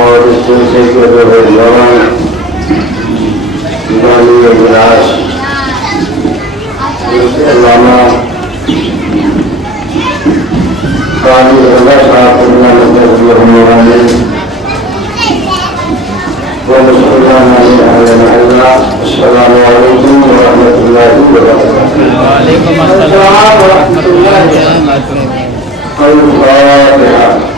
اور اس سلسلے کے نوجوان بانی اجلاس علامہ قاضی رضا صاحب اللہ رضی اللہ عنہ السلام علیکم ورحمۃ اللہ وبرکاتہ. وعلیکم السلام ورحمۃ اللہ وبرکاتہ.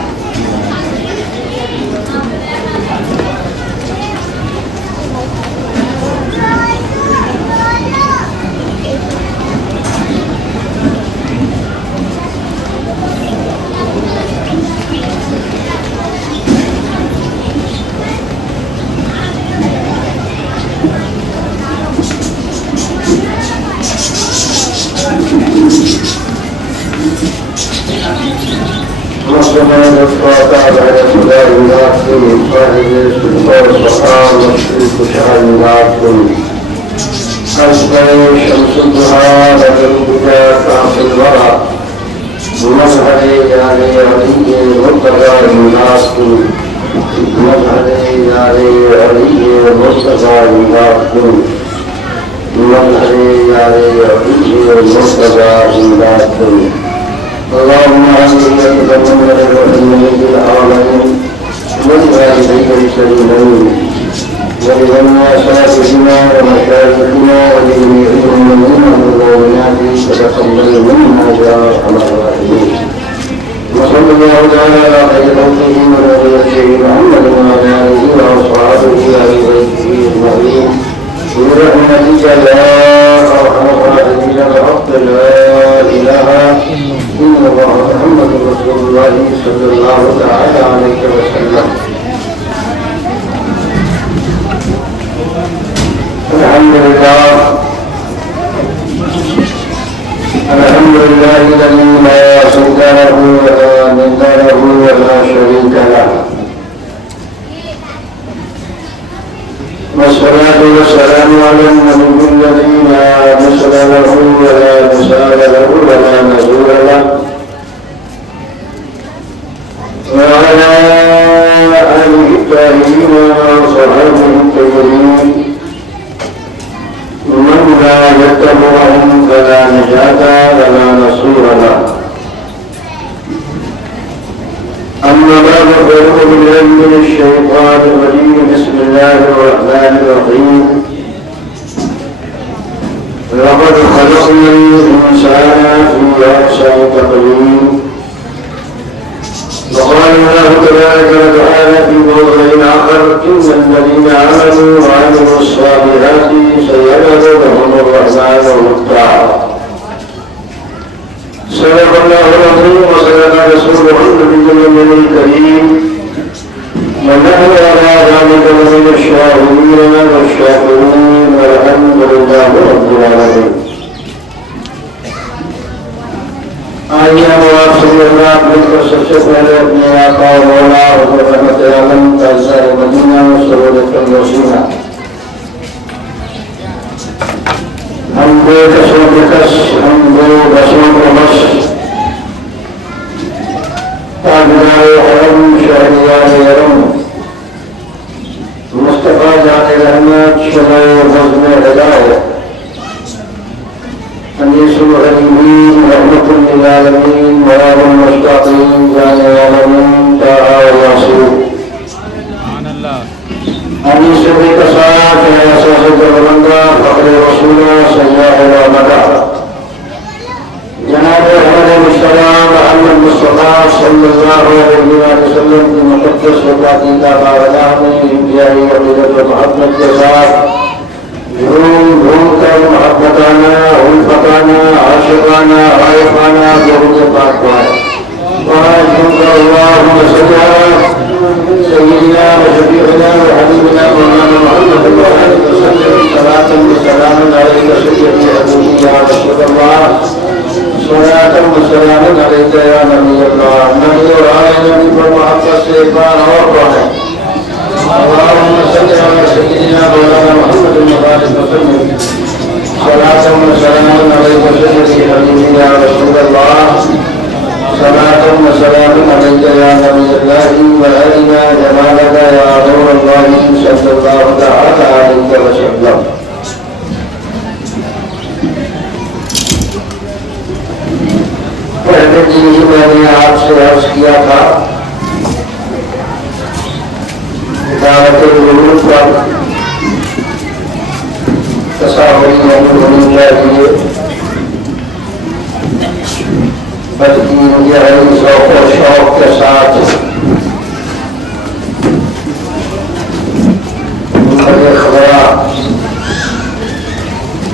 اللهم اجعل تقبل منا العالمين والوالدين الكريمين ولجميع اساتذتنا ومشايخنا ولجميع المؤمنين والمؤمنات تقبل منا يا ارحم الراحمين. وصلى الله تعالى على خير خلقه ونبيه محمد وعلى اله واصحابه واهل بيته اجمعين برحمتك يا ارحم الراحمين بحق لا اله إن الله محمد رسول الله صلى الله تعالى عليه وسلم. الحمد لله الذي لا شريك له ولا ند له ولا شريك له، والصلاة والسلام على النبي الذي لا مثل له ولا مثال له ولا نظير له، وعلى آله الطاهرين وصحبه الطيبين من لا يتبعهم فلا نجاة ولا نصير له. أما بعد فأعوذ بالله من الشيطان الرجيم. بسم الله الرحمن الرحيم. لقد خلقنا الإنسان في أحسن تقويم. وقال الله تبارك وتعالى في موضع آخر: إن الذين آمنوا وعملوا الصالحات سيجعل لهم الرحمن ودا. صدق الله العظيم وصدق رسوله النبي الكريم، ونحن على ذلك من الشاهدين والشاكرين، والحمد لله رب العالمين. آئیے ہم آپ صلی اللہ علیہ وسلم سب سے پہلے اپنے آقا و مولا حضرت رحمت عالم تاجدار مدینہ سرور وسیلہ ہم دو کسوں بکس ہم دو بسوں بس تاجدار حرم شہریار حرم مصطفیٰ جان رحمت شمع بزم ہدایت انیس الغریبین رحمت للعالمین مرار المشتاقین جان العالمین طاہا و یاسین انیس بے کساک احساس دربندہ فخر رسولہ سیاح العمدہ جناب احمد مصطفیٰ محمد مصطفیٰ صلی اللہ علیہ وسلم کی مقدس و پاکیزہ بارگاہ میں انتہائی عقیدت و محبت کے ساتھ جھوم جھوم کر محبتانہ الفتانہ عاشقانہ عارفانہ درود پاک پائے. اللهم صل على سيدنا وشفيعنا وحبيبنا مولانا محمد وعلى اله وسلم صلاة وسلاما عليك سيدي حبيبي يا رسول الله صلاة وسلام عليك يا نبي الله نبي العالمين بالمحبة سيدنا وقرآن اللهم صل على سيدنا مولانا محمد وعلى آله وسلم صلاة وسلام عليك سيدي حبيبي يا رسول الله صلاة وسلام عليك يا نبي الله وأرنا جمالك يا نور الله صلى الله تعالى عليه وسلم پہلے دن ہی میں نے آپ سے عرض کیا تھا دعوت العلوم پر تصاویر نہیں ہونی چاہیے بلکہ انتہائی ذوق و شوق کے ساتھ مجھے خبرہ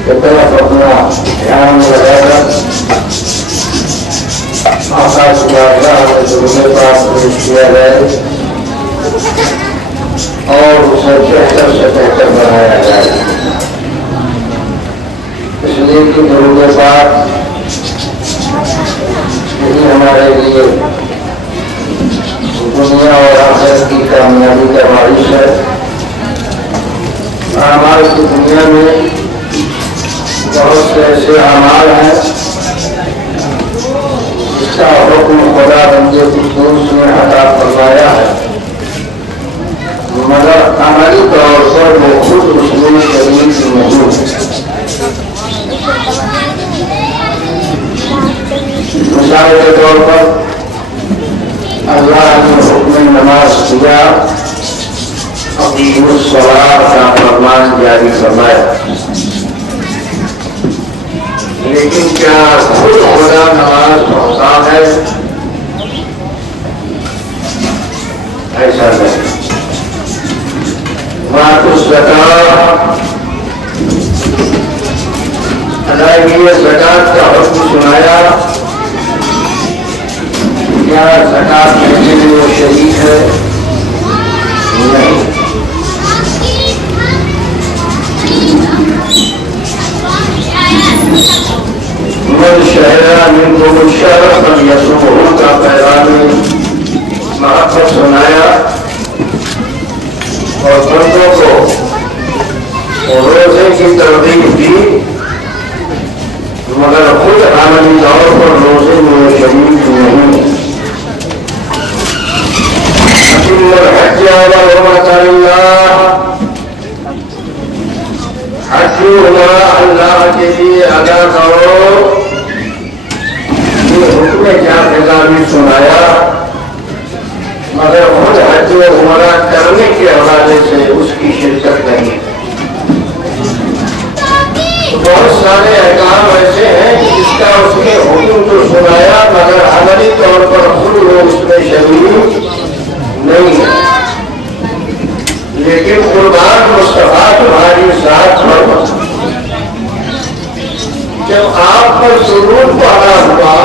کی طرف اپنا دھیان لگا کر آقا کی بارگاہ میں درود پاک پیش کیا جائے اور اسے بہتر سے بہتر بنایا جائے اس لیے کہ درود پاک یہی ہمارے لیے دنیا اور آخرت کی کامیابی کا باعث ہے اعمال کی دنیا میں بہت سے ایسے اعمال ہیں جس کا حکم خدا بندے قدوس نے عطا فرمایا ہے مگر عملی طور پر وہ خود اس میں شریک نہیں ہے مثال کے طور پر اللہ نے حکم نماز کیا اقیموا الصلاۃ کا فرمان جاری فرمایا لیکن کیا خود خدا نماز پڑھتا ہے؟ ایسا نہیں. وآتوا الزکاۃ ادائیگی زکات کا حکم سنایا کیا زکات دینے میں وہ شریک ہے؟ نہیں. من شہر منکم الشہر فلیصمہ کا پیغام محبت سنایا اور بندوں کو روزے کی ترغیب دی مگر خود عملی طور پر روزے میں شریک نہیں. اتم الحج والعمرۃ للہ حج اللہ کے لیے ادا کرو. یہ حکم کیا نظامی سنایا مگر خود حج و عمرہ کرنے کے حوالے سے اس کی شرکت نہیں. بہت سارے احکام ایسے ہیں جس کا اس نے حکم تو سنایا مگر عملی طور پر خود وہ اس میں شریک نہیں ہے. لیکن قربان مصطفیٰ تمہاری ذات پر جب آپ پر درود پڑھا ہوا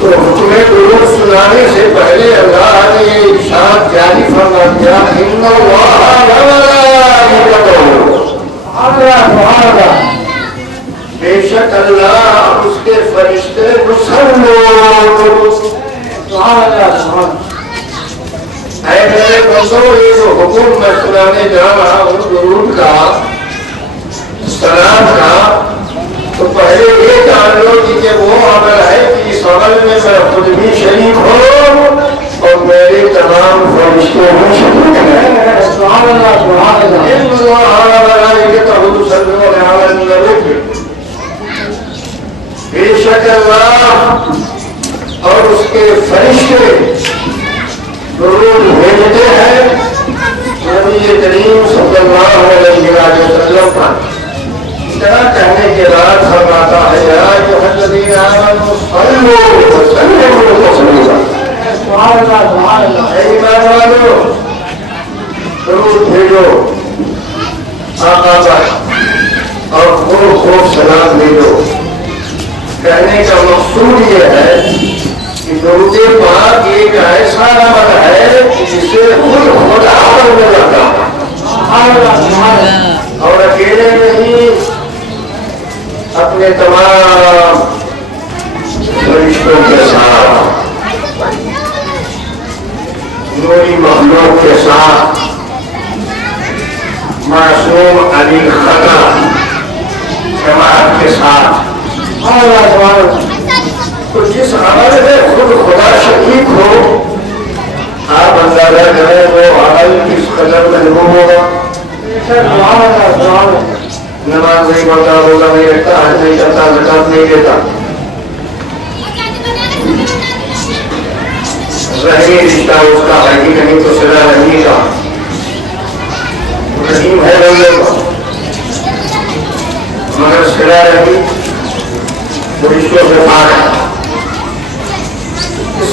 تو حکم درود سنانے سے پہلے اللہ نے یہ ارشاد جاری فرما دیا ان اللہ وملائکتہ بے شک اللہ اس کے فرشتے اے میرے بندو یہ جو حکم میں سنانے جا رہا ہوں درود کا سلام کا تو پہلے یہ جان لو کہ وہ عمل ہے کہ اس عمل میں میں خود بھی شریک ہوں اور میرے تمام فرشتے بھی شریک ہیں. سبحان اللہ سبحان اللہ. ان اللہ ملائکتہ یصلون علی النبی بے شک اللہ اور اس کے فرشتے درود بھیجتے ہیں نبی کریم صلی اللہ علیہ وسلم پر. اتنا کہنے کے بعد فرماتا ہے یا ایھا الذین آمنوا صلوا وسلموا تسلیما. سبحان اللہ سبحان اللہ. اے ایمان والو درود بھیجو آقا پر اور خوب سلام بھیجو. کہنے کا مقصود یہ ہے کہ درود پاک ایک ایسا عمل ہے جسے خود خدا کرنے لگا اور اکیلے نہیں اپنے تمام فرشتوں کے ساتھ، نوری مخلوق کے ساتھ، معصوم علی خدا جماعت کے ساتھ، تو جس عمل میں خود خدا شریک ہو، آپ اندازہ کریں وہ عمل کس قدر محبوب ہوگا۔ نماز نہیں پڑھتا، روزہ نہیں رکھتا، حج نہیں کرتا، زکات نہیں دیتا، رحمی رشتہ اس کا ہے کہ نہیں تو صلہ رحمی کا رحیم ہے لوگوں کا، مگر صلہ رحمی رشتوں سے پاک ہے۔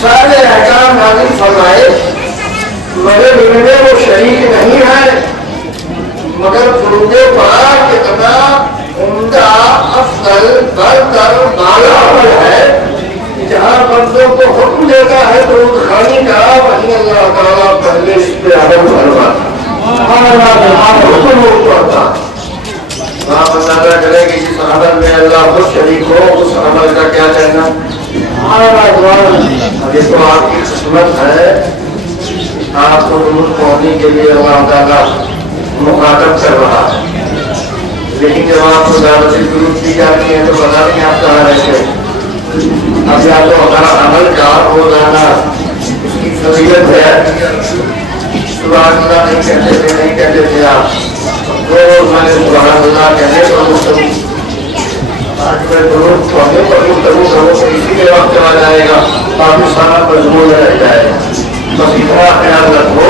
سارے احکام نازل فرمائے مگر ان میں وہ شریک نہیں ہے، مگر فروغ پاک اتنا عمدہ افضل برتر بالا عمل ہے، جہاں بندوں کو حکم دیتا ہے درود خوانی کا، وہیں اللہ تعالیٰ پہلے اس پہ عمل فرماتا، حکم پڑھتا۔ آپ اندازہ کریں کہ جس عمل میں اللہ خود شریک ہو اس عمل کا کیا کہنا۔ یہ تو آپ کی قسمت ہے، آپ کو درود پڑھنے کے لیے اللہ تعالیٰ مخاطب کر رہا ہے، لیکن جب آپ کو دعوت درود دی جاتی ہے تو پتا نہیں آپ کہاں رہتے ہیں۔ اب یا تو ہمارا عمل کا روزانہ اس کی فضیلت ہے، سبحان اللہ نہیں کہتے تھے آپ، روز میں سبحان اللہ کہنے پر آج میں درود پڑھنے پر گفتگو کروں تو اسی کے وقت چلا جائے گا، کافی سارا مضمون رہ جائے گا، بس اتنا خیال رکھو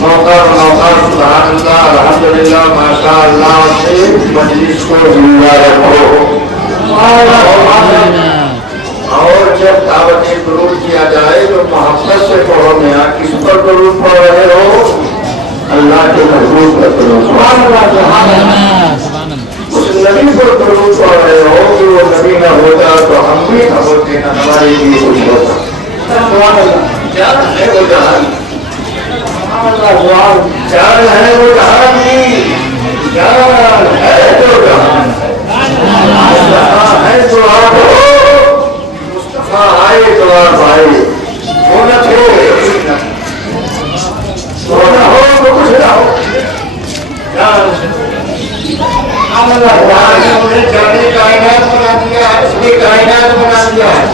موقع سبحان اللہ الحمدللہ ماشاء اللہ سے مجلس کو زندہ رکھو، اور جب دعوت درود کیا جائے تو محبت سے پڑھو، میاں کس پر درود پڑھ رہے ہو، اللہ کے محبوب پر درود، اس نبی پر درود پڑھ رہے ہو کہ وہ نبی نہ ہوتا تو ہم بھی نہ ہوتے، نہ ہمارے لیے کچھ ہوتا۔ جان ہے وہ جہان، جان ہے وہ جہان کی، جان ہے تو جہان ہے تو آپ ہو، مصطفیٰ آئے تو آپ آئے، وہ نہ تھے وہ نہ ہو تو کچھ نہ ہو، جانے کائنات بنا دیا، اصل کائنات بنا دیا ہے،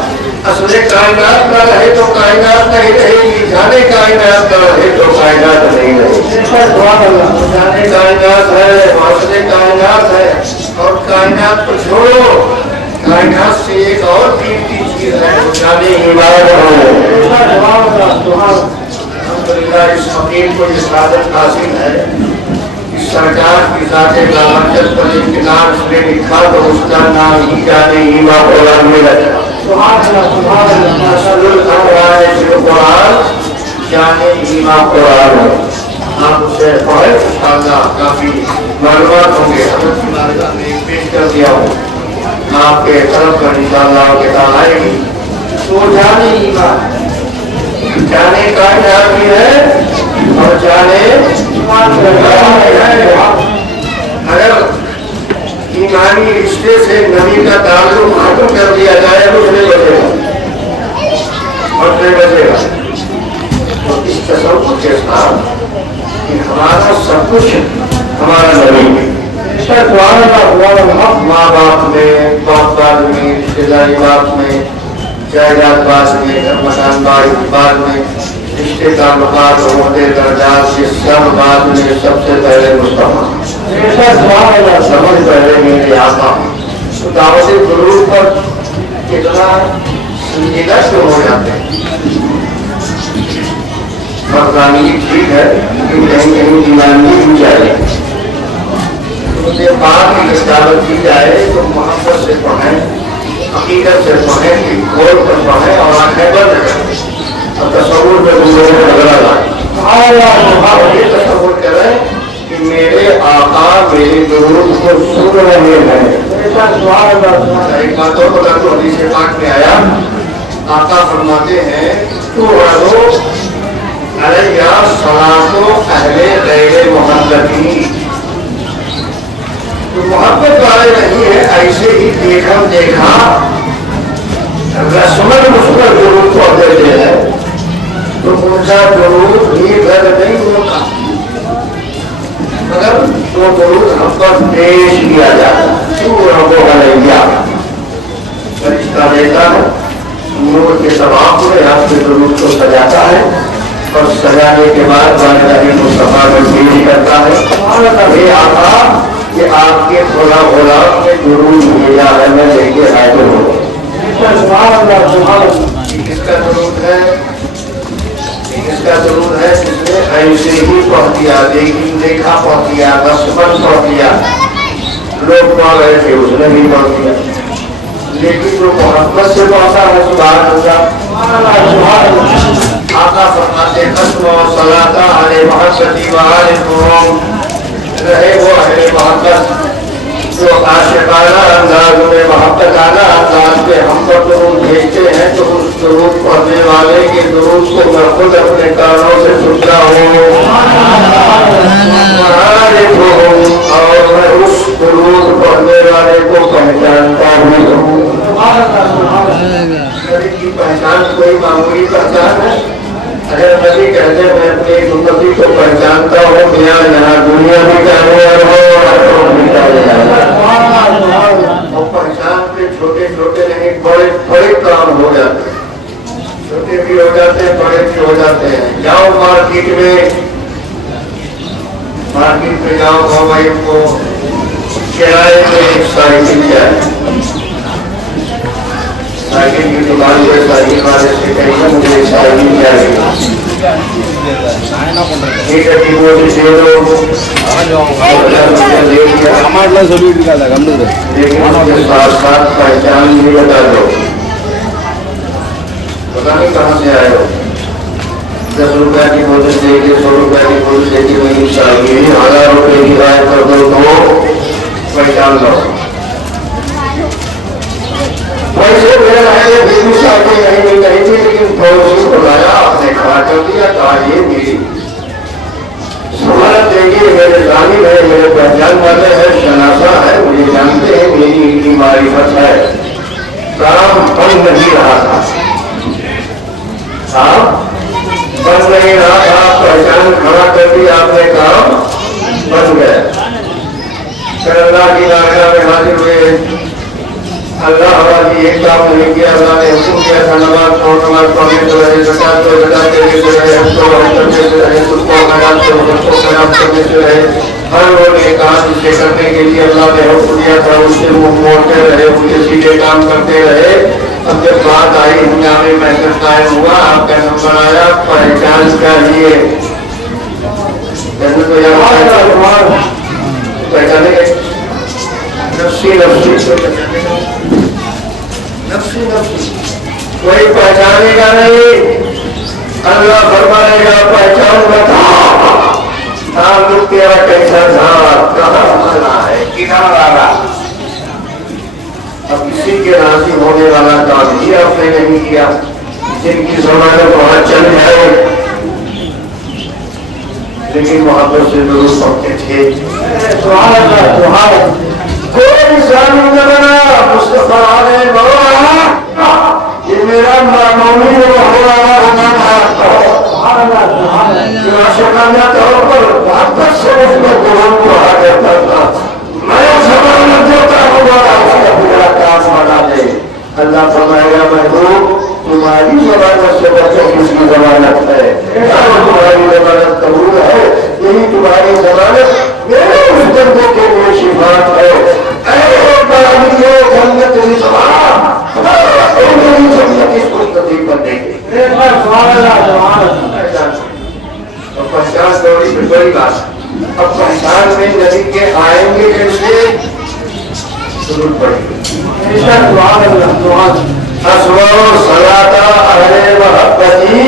اصل کائنات نہ رہے تو کائنات نہیں رہے گی، جانے کائنات نہ رہے تو کائنات نہیں رہے گی، جانے کائنات ہے، اصل کائنات ہے، اور کائنات کو چھوڑو، کائنات سے ایک اور قیمتی چیز ہے وہ جانے عبادت ہے۔ الحمدللہ اس حقیق کو یہ سعادت حاصل ہے، اس سرکار کی ذات لامحجت پر امتنان اس نے لکھا تو اس کا نام ہی جانے ایما قرآن میں رکھا۔ اصل القرآن جانے ایما قرآن ہے، آپ اسے پڑھیں انشاءاللہ کافی معلومات ہوں گے، حضرت کی بارگاہ میں پیش کر دیا ہوں، آپ کے طرف پر انشاءاللہ کتاب آئے گی۔ تو جانے ایمان، جانے کائنات بھی ہے اور جانے ہے۔ اگر ایمانی رشتے سے نبی کا تعلق ختم کر دیا جائے تو اس میں بچے گا اور نہیں بچے گا، تو اس تصور کے ساتھ کہ ہمارا سب کچھ ہمارا نبی ہے، ماں باپ میں، باپ بعد میں، رشتے داری بعد میں، جائیداد بعد میں، گھر مکان بعد میں، رشتے تعلقات عہدے درجات یہ سب بعد میں، سب سے پہلے مصطفیٰ، سمجھ پہلے میرے آقا۔ تو دعوت درود پر کتنا سنجیدہ کیوں ہو جاتے ہیں؟ مردانی ٹھیک ہے کہ کہیں کہیں دیوانگی بھی جائے، بعد میں دعوت کی جائے تو محبت سے پڑھیں، حقیقت سے پڑھیں، کھول کر پڑھیں اور آنکھیں بند کریں اور تصور میں گزرے نظر آئے، یہ تصور کریں کہ میرے آقا میری درود کو سن رہے ہیں۔ ایک بات اور بتا دو، حدیث پاک میں آیا، آقا فرماتے ہیں تو علیہ صلاۃ اہل غیر محلقین، تو محبت والے نہیں ہے، ایسے ہی دیکھا دیکھا رسمن اس پر ضرور پڑھ دیتے ہیں، تو ان کا ضرور بھی گھر نہیں ہوتا، مگر وہ ضرور ہم پر پیش کیا جاتا ہے، فرشتہ دیتا ہے نور کے تمام پورے آپ کے ضرور کو سجاتا ہے، اور سجانے کے بعد والدہ مصطفیٰ میں پیش کرتا ہے، یہ آقا کہ آپ کے خدا غلام میں ضرور بھیجا ہے، میں لے کے حاضر ہوں۔ اس کا ضرور ہے، اس کا ضرور ہے جس نے ایسے ہی پڑھ دیا، دیکھا پڑھ دیا، رسمن پڑھ دیا، لوگ پڑھ رہے تھے اس نے بھی پڑھ دیا، لیکن جو محبت سے پڑھتا ہے سبحان اللہ، آقا فرماتے قسم و صلاۃ علی محبتی و آل قوم، رہے وہ اہل محبت جو عاشقانہ انداز میں محبتانہ انداز میں ہم پر درود بھیجتے ہیں، تو اس درود پڑھنے والے کے درود کو میں خود اپنے کانوں سے سنتا ہوں، اور میں اس درود پڑھنے والے کو پہچانتا ہوں۔ نبی کی پہچان کوئی معمولی پہچان ہے؟ اگر نبی کہتے ہیں میں اپنی امتی کو پہچانتا ہوں، یہاں دنیا بھی کامیاب ہو اور بھی کامیاب ہو، پہچان کے چھوٹے چھوٹے نہیں بڑے بڑے کام ہو جاتے ہیں، چھوٹے بھی ہو جاتے ہیں بڑے بھی ہو جاتے ہیں۔ جاؤ مارکیٹ میں جاؤ، بھائی کو کرائے پہ ایک سائیکل چاہیے، سائیکل کی دکان پہ سائیکل والے سے کہیں مجھے ایک سائیکل چاہیے، ساتھ ساتھ پہچان بھی بتا دو، پتا نہیں کہاں سے آئے ہو، 10 روپے کی بوتل دے کے 100 روپے کی بوتل دے کے وہی چاہیے، 1000 روپے کی رائے کر دو تو پہچان لو، پیسے میرے رہے بھی سائیکل نہیں مل رہی تھی، لیکن پڑوسی کو لایا آپ نے کھڑا کر دیا، کہا یہ میری سہولت دے گی، میرے ظالم ہے، میرے پہچان والے ہیں، شناسا ہے، مجھے جانتے ہیں، میری ان کی معرفت ہے۔ کام بن نہیں رہا تھا، کام بن نہیں رہا تھا، پہچان کھڑا کر دی آپ نے، کام بن گیا۔ پھر اللہ کی بارگاہ میں حاضر ہوئے، اللہ ہماری ایک کام نہیں کیا، اللہ نے حکم کیا تھا نماز پڑھنے تو رہے، زکات تو ادا کرنے سے رہے، ہم کو ہم کرنے سے رہے، خود کو خراب تو خود کو خراب کرنے سے رہے، ہر وہ ایک کام اسے کرنے کے لیے اللہ نے حکم دیا تھا، اس سے وہ موڑتے رہے، ان کے سیدھے کام کرتے رہے۔ اب جب بات آئی ہنگامی محنت قائم ہوا، آپ کا نمبر آیا، پہچان چاہیے، پہچانے گئے نفسی نفسی، کوئی پہچانے گا نہیں، اللہ فرمائے گا پہچان بتا، تعلق تیرا کیسا تھا، کہاں آنا ہے، کدھر آنا۔ اب کسی کے راضی ہونے والا کام ہی آپ نے نہیں کیا، جن کی ضمانت بہت چل جائے لیکن محبت سے ضرور پڑھتے تھے، کوئی ظالم نہ بنا، مصطفیٰ علیہ مولا، یہ میرا معمولی جو عاشقانہ طور پر محبت سے اس کو قرآن پڑھا کرتا تھا، میں ضمانت دیتا ہوں میرا کام بنا دے۔ اللہ فرمائے گا محبوب تمہاری ضمانت سے بچوں کس کی ضمانت ہے، تمہاری ضمانت قبول ہے، یہی تمہاری ضمانت میرے اس بندے کے لیے شفاعت ہے۔ جنت اس کو تقسیم کر دیں گے، پہچان تھوڑی سی بڑی بات۔ اب پہچان میں نبی کے آئیں گے کیسے، ضرور پڑیں گے، صلاۃ اہل محبتی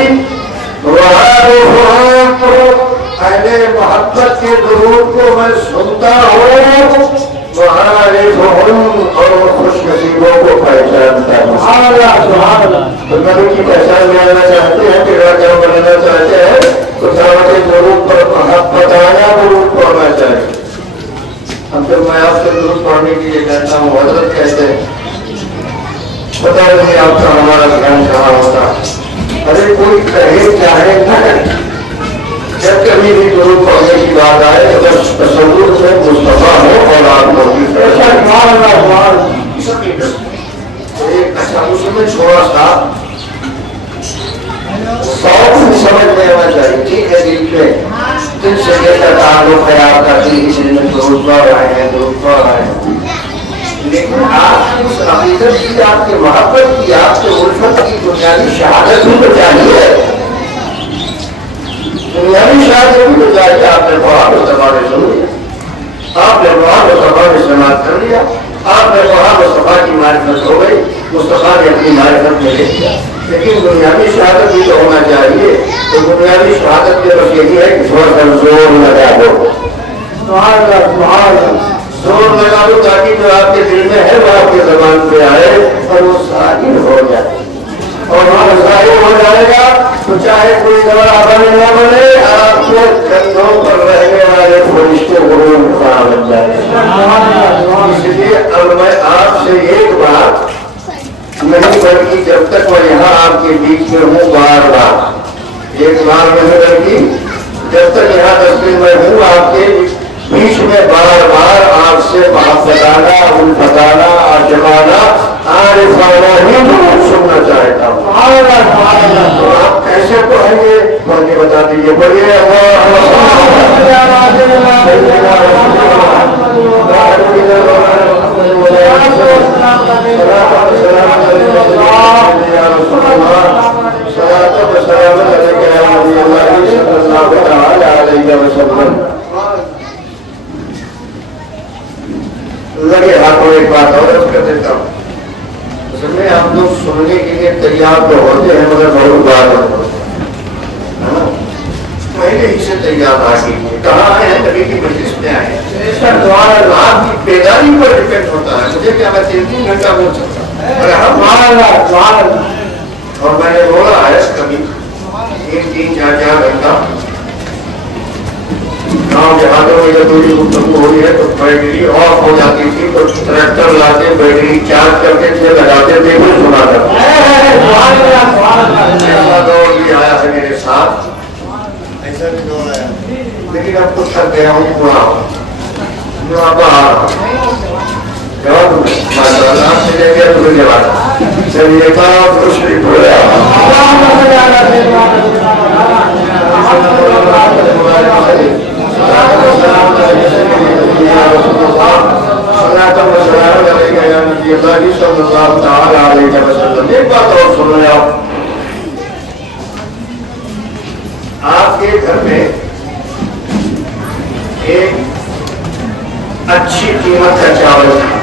اہل محبت کے درود کو میں سنتا ہوں، اور خوش نصیبوں کو پہچانتا ہوں۔ تو نبی کی پہچان بنانا چاہتے ہیں، تیرا کام بنانا چاہتے ہیں، تو دعوت درود پر محبت آنا درود پڑھنا چاہیے۔ ہم جب میں آپ سے درود پڑھنے کے لیے کہتا ہوں حضرت کہتے ہیں پتا نہیں آپ کا ہمارا دھیان کہاں ہوتا ہے. ارے کوئی کہے چاہے نہ جب کبھی بھی درود پڑھنے کی بات آئے اگر تصور میں مصطفیٰ ہو اور آپ موجود اچھا اس میں چھوڑا سا سوچ سمجھ میں آنا چاہیے. ٹھیک ہے دل کے دل سے لے کر تعلق خیال کرتی اس دن میں درود پڑھ رہے ہیں درود پڑھ رہے ہیں, لیکن آپ کی اس عقیدت کی آپ کی محبت کی آپ کے الفت کی بنیادی شہادت بھی تو چاہیے. دنیاوی شہادت بھی تو چاہیے. آپ نے پڑھا مصطفیٰ نے سن لیا, آپ نے پڑھا مصطفیٰ نے سماعت کر لیا, آپ نے پڑھا مصطفیٰ کی معرفت ہو گئی, مصطفیٰ نے اپنی معرفت میں لے لیا. لیکن بنیادی شہادت بھی تو ہونا چاہیے. تو بنیادی شہادت کے بس یہی ہے کہ تھوڑا سا زور لگا دو, زور لگا دو تاکہ جو آپ کے دل میں ہے وہ آپ کے زبان پہ آئے اور وہ ظاہر ہو جائے. اور وہاں ظاہر ہو جائے گا تو چاہے کوئی گواہ بنے نہ بنے آپ کے کندھوں پر رہنے والے فرشتے ضرور گواہ بن جائے. اس لیے اب میں آپ سے ایک بات نہیں بلکہ جب تک میں یہاں آپ کے بیچ میں ہوں بار بار ایک بار نہیں بلکہ جب تک یہاں تصویر میں ہوں آپ کے بیچ میں بار بار آپ سے محبتانہ الفتانہ عاشقانہ عارفانہ ہی سننا چاہتا ہوں. تو آپ کیسے پڑھیں گے پڑھ کے بتا دیجیے. بڑھیے لگے ہاتھوں ایک بات اور کر دیتا ہوں. اصل میں آپ لوگ سننے کے لیے تیار تو ہوتے ہیں مگر بہت بات ہے پہلے ہی سے تیار آ گئی. کہاں آئے ہیں نبی کی مجلس میں آئے ہیں. آپ کی بیداری پر ڈپینڈ ہوتا ہے. مجھے کیا میں 3 گھنٹہ بول سکتا ہوں اور میں نے بولا ہے کبھی 3 4 گھنٹہ گاؤں دیہاتوں میں جب میری گفتگو ہو رہی ہے تو بیٹری آف ہو جاتی تھی تو ٹریکٹر لاتے بیٹری چارج کرتے تھے لگاتے تھے پھر سنا کرتے. ایسا دور بھی آیا ہے میرے ساتھ, ایسا بھی دور آیا لیکن اب تو تھک گیا ہوں بڑھاپا آ رہا جواب سے لے گیا تمہیں جواب چلیے خوش بھی بھولے ایک بات اور سن رہے آپ آپ کے گھر میں ایک اچھی قیمت کا چاول تھا,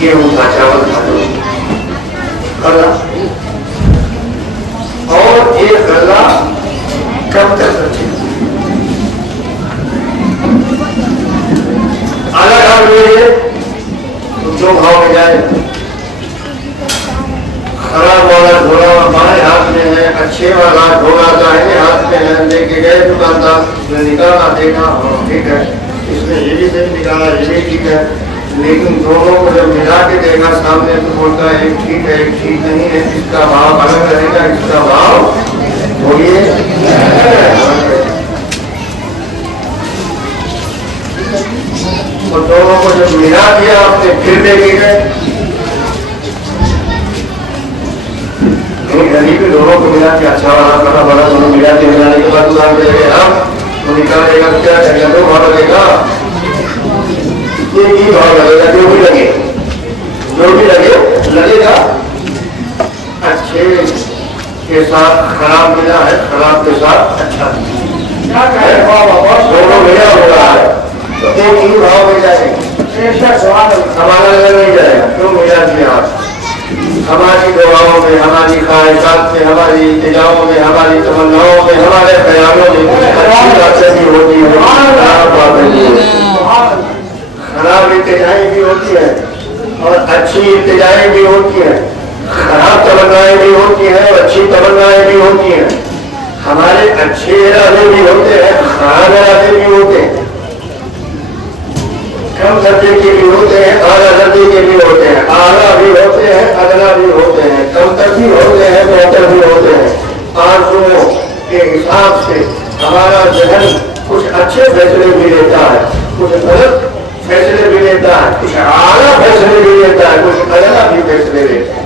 گیہوں کا چاول تھا اور ایک غلہ کم تک رکھے الگ جو بھاؤ میں جائے. خراب والا جھولا بائیں ہاتھ میں ہے, اچھے والا جھولا داہنے ہاتھ میں ہے. لے کے گئے دکاندار نے نکالا دیکھا ٹھیک ہے, اس نے یہ بھی صحیح نکالا یہ بھی ٹھیک ہے, لیکن دونوں کو جب ملا کے دیکھا سامنے تو بولتا ہے ایک ٹھیک ہے ایک ٹھیک نہیں ہے. اس کا بھاؤ الگ رہے گا, اس کا بھاؤ بولیے. دونوں کو جب ملا دیا آپ نے پھر دیکھے گئے غریب دونوں کو ملا کے اچھا والا بڑا بڑا دونوں ملا کے ملانے کے بعد دکان پہ گئے ہم تو نکالے گا کیا کرے گا, تو بھاؤ لگے گا یہ بھاؤ لگے گا جو بھی لگے گا. اچھے کے ساتھ خراب ملا ہے, خراب کے ساتھ اچھا دونوں ملا ہو رہا ہے تو ایک ہی بھاؤ میں جائے گا, ہمارا نہیں جائے گا. کیوں ملا دیا ہماری دعاؤں میں, ہماری خواہشات میں, ہماری التجاؤں میں, ہماری تمناؤں میں, ہمارے خیالوں میں اچھی باتیں بھی ہوتی ہیں, خراب التجائیں بھی ہوتی ہیں اور اچھی التجائیں بھی ہوتی ہیں. خراب تمنائیں بھی ہوتی ہیں اور اچھی تمنائیں بھی ہوتی ہیں. ہمارے اچھے ارادے بھی ہوتے ہیں, خراب ارادے بھی ہوتے ہیں. کم درجے کے بھی ہوتے ہیں، اعلیٰ درجے کے بھی ہوتے ہیں، اعلیٰ بھی ہوتے ہیں، ادنا بھی ہوتے ہیں، کم تر بھی ہوتے ہیں، بہتر بھی ہوتے ہیں۔ آرزوؤں کے حساب سے ہمارا ذہن کچھ اچھے فیصلے بھی لیتا ہے، کچھ غلط فیصلے بھی لیتا ہے، کچھ اعلیٰ فیصلے بھی لیتا ہے، کچھ ادنا بھی فیصلے لیتا ہے۔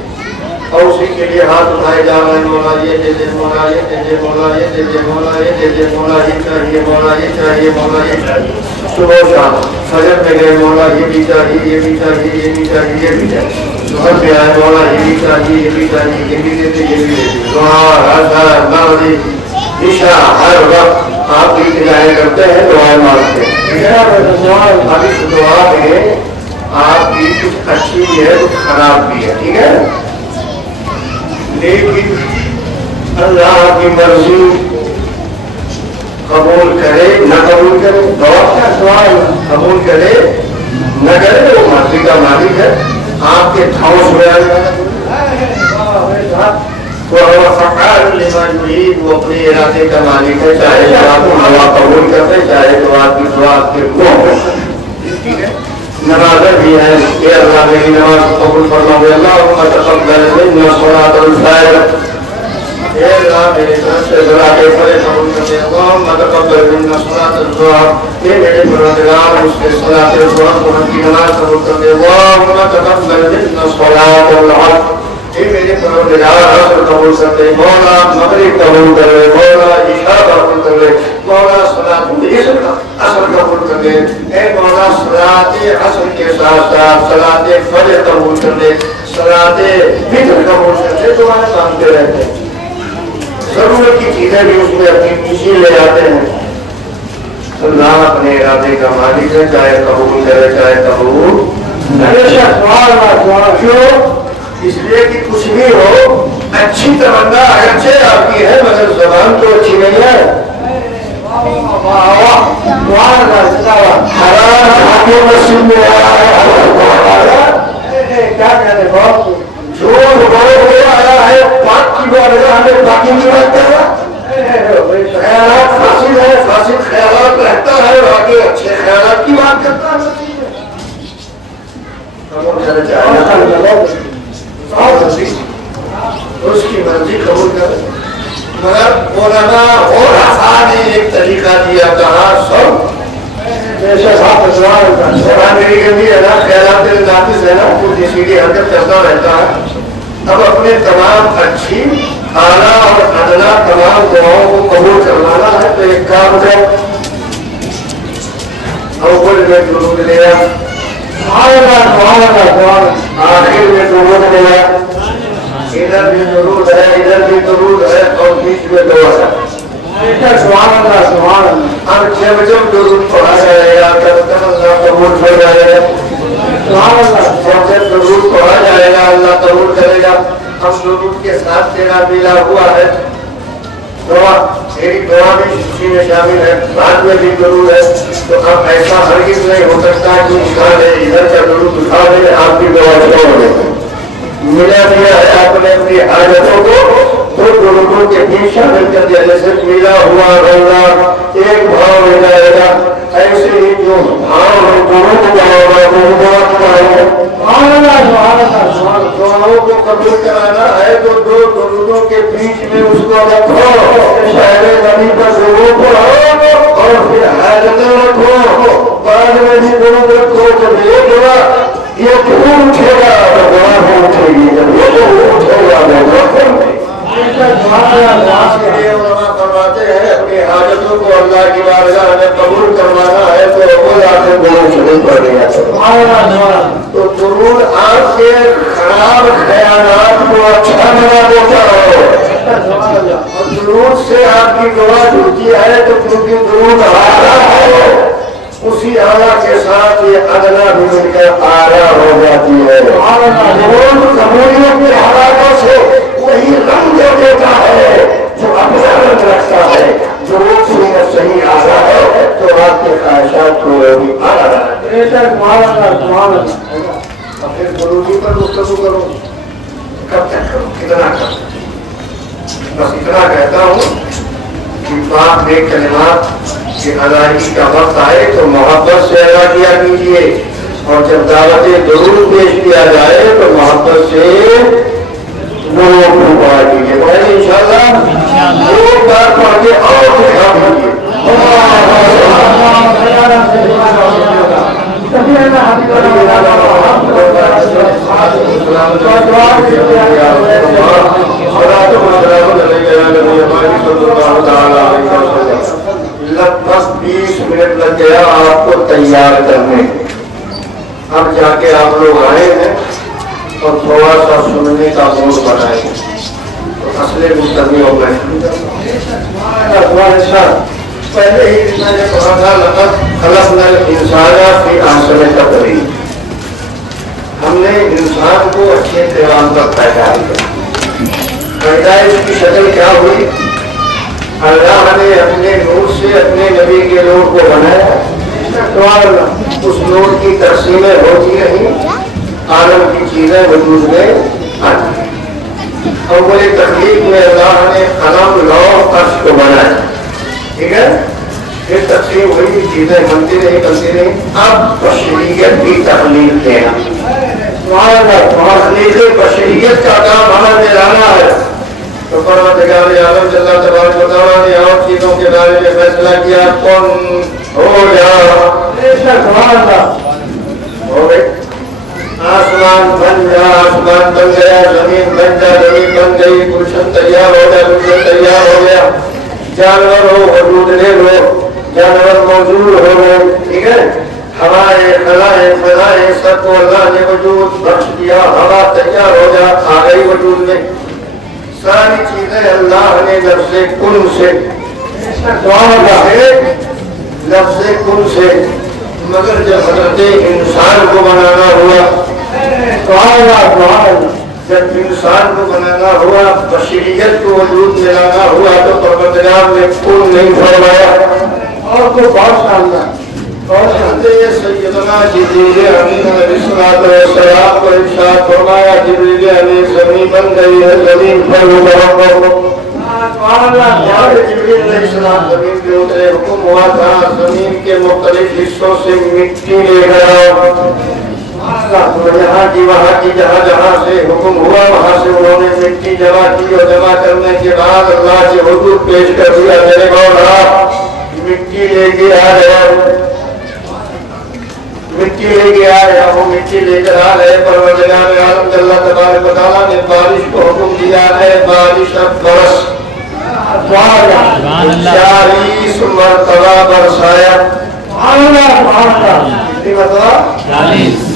اور اسی کے لیے ہاتھ اٹھائے جا رہے ہیں، مولا یہ دے دے، مولا یہ دے دے، مولا یہ دے دے، مولا یہ دے دے، مولا یہ چاہیے، مولا یہ چاہیے، مولا یہ چاہیے۔ صبح شام فجر میں گئے، مولا یہ بھی چاہیے، یہ بھی چاہیے، یہ بھی چاہیے، یہ بھی چاہیے۔ ظہر میں آئے، مولا یہ بھی چاہیے، یہ بھی چاہیے، یہ بھی دیتے، یہ بھی دیتے۔ ظہر، عصر، مغرب، عشاء، ہر وقت آپ کی دعائیں کرتے ہیں، دعائیں مانگتے ہیں۔ اب اس دعا میں آپ کی کچھ اچھی ہے، کچھ خراب بھی ہے، ٹھیک ہے؟ لیکن اللہ کی مرضی قبول کرے نہ قبول کرے، دعا کا سوال، قبول کرے نہ کرے، وہ مرضی کا مالک ہے۔ آپ کے تھوس میں وہ فعال لما یرید، وہ اپنے ارادے کا مالک ہے، چاہے دعا کو ہوا قبول کرے، چاہے دعا کی دعا کے ٹھیک ہے۔ نمازیں بھی ہے کہ اللہ میری نماز قبول فرمائے، اللہم تقبل منا الصلاۃ الفجر، اے اللہ میری طرف سے صلاۃ فجر قبول کر دے، اللہم تقبل منا الصلاۃ الظہر، اے میرے پروردگار مجھ سے صلاۃ ظہر کی نماز قبول کر دے، اللہم تقبل منا الصلاۃ العصر، اے میرے پروردگار عصر قبول کر دے، مولا مغرب قبول کر دے، مولا عشاء قبول کر دے، مولا صلاۃ عصر قبول کر دے، اے مولا صلاۃ عصر کے ساتھ ساتھ صلاۃ فجر قبول کر دے، صلاۃ وتر قبول کر دے۔ دعائیں مانگتے رہتے ہیں، ضرورت کی چیزیں بھی اس میں اپنی پیچھے لے جاتے ہیں۔ اللہ اپنے ارادے کا مالک ہے، چاہے قبول کرے چاہے قبول ہمیشہ سوال کیوں؟ اس لیے کہ کچھ بھی ہو، اچھی تمنا اگرچہ آپ کی ہے مگر زبان تو اچھی نہیں ہے۔ مسجد میں کیا کہتے بہت جو آیا ہے پاک کی بارگاہ میں باقی نہیں رہتا ہے، خیالات فاسد ہے، فاسد خیالات رہتا ہے، باقی اچھے خیالات کی بات کرتا ہے۔ اس کی مرضی قبول کر، مگر علماء اور حفاظ نے ایک طریقہ دیا، کہا سب میری گندی ہے نا، خیالات دل ناقص ہے نا، کچھ اسی لیے حرکت کرتا رہتا ہے۔ اب اپنے تمام اچھی اعلیٰ اور ادنا تمام دعاؤں کو قبول کروانا ہے تو ایک کام کرو، اول میں درود لیا، آخر میں درود لیا، ادھر بھی درود ہے، ادھر بھی درود ہے، اور بیچ میں دعا ہے۔ اب جب جب درود پڑھا جائے گا تب اللہ قبول ہو جائے گا، جب جب درود پڑھا جائے گا اللہ قبول کرے گا۔ ہم درود کے ساتھ تیرا ملا ہوا ہے دعا، میری دعا بھی اسی میں شامل ہے، بعد میں بھی درود ہے، تو اب ایسا ہرگز نہیں ہو سکتا کہ اٹھا لے ادھر کا درود اٹھا لے آپ کی دعا چھوڑ دے۔ ملا دیا ہے آپ نے اپنی حاجتوں کو دو درودوں کے بیچ شامل کر دیا، جیسے ملا ہوا روزہ ایک بھاؤ ہو جائے گا، ایسے ہی جو بھاؤ ہے درود دعاؤں کو قبول کرانا ہے تو دو درودوں کے بیچ میں اس کو رکھو، شہر نبی پر درود پڑھو اور پھر حاجتیں رکھو، بعد میں بھی درود رکھو، جب یہ دعا یہ درود اٹھے گا تو دعا بھی اٹھے گی، جب یہ درود اٹھے گا تو دعا اٹھے گی۔ فرماتے ہیں اپنی حاجتوں کو اللہ کی بارگاہ میں قبول کروانا ہے تو اول آخر درود شریف پڑھ لیا تو درود آپ کے خراب خیالات کو اچھا بنا دیتا ہے، اور درود سے آپ کی دعا جڑتی ہے تو کیونکہ درود اعلیٰ ہے، اسی اعلیٰ کے ساتھ یہ ادنا بھی مل کر اعلیٰ ہو جاتی ہے۔ درود قبولیت کے حوالوں سے وہی رنگ دے دیتا ہے جو اپنا رنگ رکھتا ہے، درود سے صحیح اعلیٰ ہے تو آپ کے خواہشات کو بھی اعلیٰ اور پھر درودی پر گفتگو کرو، کب تک کرو، کتنا کرو؟ بس اتنا کہتا ہوں کہ پاک نیک کلمات کہ ادائیگی کا وقت آئے تو محبت سے ادا کیا کیجیے، اور جب دعوت درود پیش کیا جائے تو محبت سے درود کو پڑھا کیجیے۔ پڑھیں انشاءاللہ ایک بار پڑھ کے اور دکھا دیجیے۔ لگ بھگ 20 منٹ لگ گیا آپ کو تیار کرنے، اب جا کے آپ لوگ آئے ہیں اور تھوڑا سا سننے کا موڈ بنائے تو اصل مستقبل ہو گئے۔ پہلے ہی میں نے کہا تھا لقد خلقنا الانسان فی احسن تقویم، ہم نے انسان کو اچھے پیغام پر پیدا کیا۔ پیدائش کی شکل کیا ہوئی؟ اللہ نے اپنے نور سے اپنے نبی کے نور کو بنایا، اس نور کی تقسیمیں ہوتی رہیں، عالم کی چیزیں وجود میں آتی۔ اول تخلیق میں اللہ نے قلم لوح عرش کو بنایا، ٹھیک ہے، پھر تقسیم ہوئی، چیزیں بنتی رہی۔ اب بشریت کی تخلیق دینا، تخلیق بشریت کا کام ہمیں دلانا ہے۔ تو پروردگار عالم جل تبارک و تعالیٰ نے اور چیزوں کے بارے میں فیصلہ کیا، کن ہو جا، ہو گئی، آسمان بن جا، آسمان بن گیا، زمین بن جا، زمین بن گئی، گلشن تیار ہو گیا، گلشن تیار ہو گیا، جانور ہو وجود لے لو، جانور موجود ہو گئے، ٹھیک ہے، ہوائیں خلائیں فضائیں سب کو اللہ نے وجود بخش دیا، ہوا تیار ہو جا، آ گئی وجود میں، ساری چیزیں اللہ نے لفظ کن سے، لفظ کن سے، مگر جب حضرت انسان کو بنانا ہوا، جب انسان کو بنانا ہوا، بشریت کو وجود میں لانا ہوا تو پروردگار نے کن نہیں فرمایا، اور کو بہت شاندار اور سیدنا جبریل امین علیہ السلام کو ارشاد فرمایا، جبریل امین زمین بن گئی ہے، زمین پر جبریل علیہ السلام زمین پہ اترے، حکم ہوا تھا زمین کے مختلف حصوں سے مٹی لے کر آؤ، یہاں کی وہاں کی جہاں جہاں سے حکم ہوا وہاں سے انہوں نے مٹی جمع کی، اور جمع کرنے کے بعد اللہ سے حضور پیش کر دیا، میرے مولا مٹی لے کے آ گیا، مٹی لے کے آ گیا، وہ مٹی لے کر آ گئے، پروردگار عالم جل تبارک و تعالیٰ نے بارش کو حکم دیا ہے، بارش اب برس، 40 مرتبہ برسایا،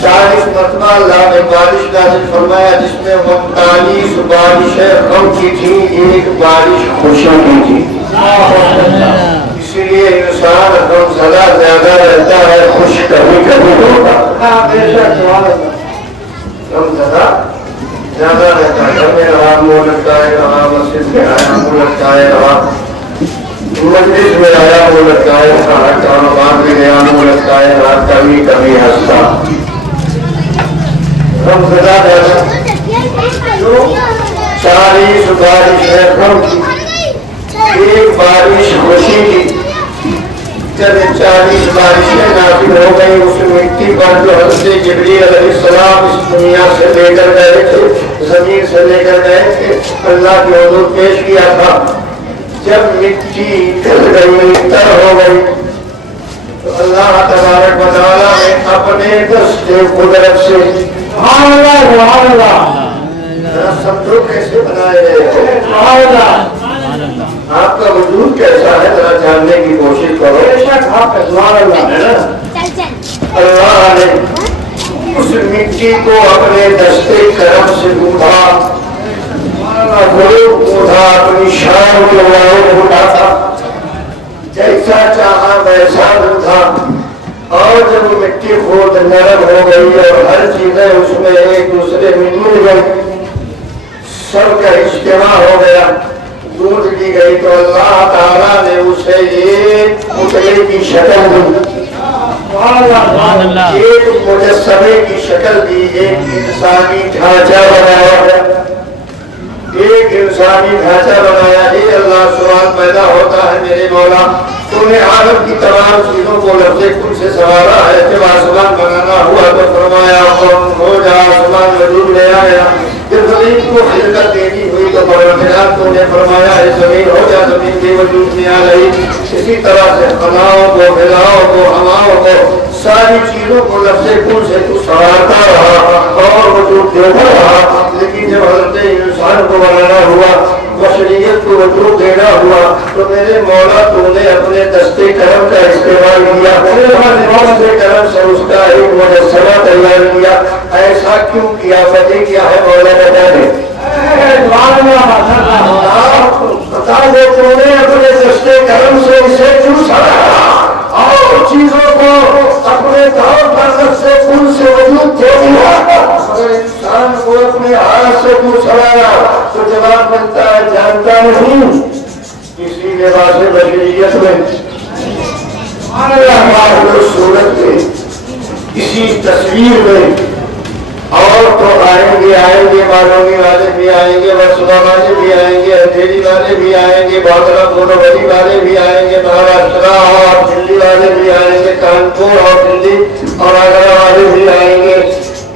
40 مرتبہ اللہ نے بارش نازل فرمایا، جس میں 39 بارشیں غم کی تھی، ایک بارش خوشی کی تھی، اسی لیے انسان غم زدہ زیادہ رہتا ہے، خوش کبھی کبھی ہوتا، غم زدہ زیادہ رہتا ہے، گھر میں رہا منہ لٹکائے رہا، مسجد میں آیا منہ لٹکائے رہا، مجلس میں آیا منہ لٹکائے رہا، کاروبار میں گیا منہ لٹکائے رہا، کبھی کبھی ہنستا، غم زدہ رہتا، 40 بارش ہے غم کی، ایک بارش خوشی کی، جب 40 بارشیں نازل ہو گئی اس مٹی پر جو حضرت جبریل علیہ السلام اس دنیا سے لے کر گئے تھے، زمین سے لے کر گئے تھے، اللہ کے حضور پیش کیا تھا، جب مٹی گل گئی تر ہو گئی تو اللہ تبارک و تعالیٰ نے اپنے دست قدرت سے سمجھو کیسے بنائے گئے، آپ کا وجود کیسا ہے ذرا جاننے کی کوشش کرو، اللہ نے اس مٹی کو اپنے دستے کرم سے گوندھا، اپنی شان کے لائق اٹھاتا، جیسا چاہا ویسا تھا، اور جب مٹی خود نرم ہو گئی اور ہر چیزیں اس میں ایک دوسرے میں مل گئی، سب کا اجتماع ہو گیا، گونج دی گئی، تو اللہ تعالیٰ نے اسے ایک پتلے کی شکل دی، ایک مجسمے کی شکل دی، ایک انسانی ڈھانچہ بنایا، ایک انسانی ڈھانچہ بنایا۔ اللہ سوال پیدا ہوتا ہے میرے مولا تو نے عالم کی تمام چیزوں کو لفظ کل سے سنوارا ہے. جب آسمان بنانا ہوا تو فرمایا کن ہو جا, آسمان وجود لے آیا. جب زمین کو خلقت دینی ہوئی تو پروردگار تو نے فرمایا ہے زمین ہو جا, زمین بھی وجود میں آ گئی. اسی طرح سے خلاؤں کو, ہلاؤں کو, ہواؤں کو, ساری چیزوں کو لفظ کل سے تو سنوارتا رہا اور وجود دیتا رہا. لیکن جب حضرت انسان کو بنانا ہوا, بشریت کو وجود دینا ہوا, تو میرے مولا تو نے اپنے دستے کرم کا استعمال کیا. دستے کرم سے اس کا ایک مجسمہ تیار کیا. ایسا کیوں کیا, وجہ کیا ہے مولا بتا دے. بتا دے تو نے اپنے دستے کرم سے اسے کیوں سراہا اور چیزوں کو اپنے طور پر نفس کل سے وجود دے دیا. اگر انسان کو اپنے ہاتھ سے کیوں سرایا تو جواب ملتا ہے جانتا نہیں. کسی لباس بشریت میں, صورت میں, کسی تصویر میں, اور تو آئیں گے معلومی والے بھی آئیں گے, ورسما والے بھی آئیں گے, اندھیری والے بھی آئیں گے, بادرہ بورولی والے بھی آئیں گے, مہاراشٹر اور دلی والے بھی آئیں گے, کانپور اور دلی اور آگرہ والے بھی آئیں گے,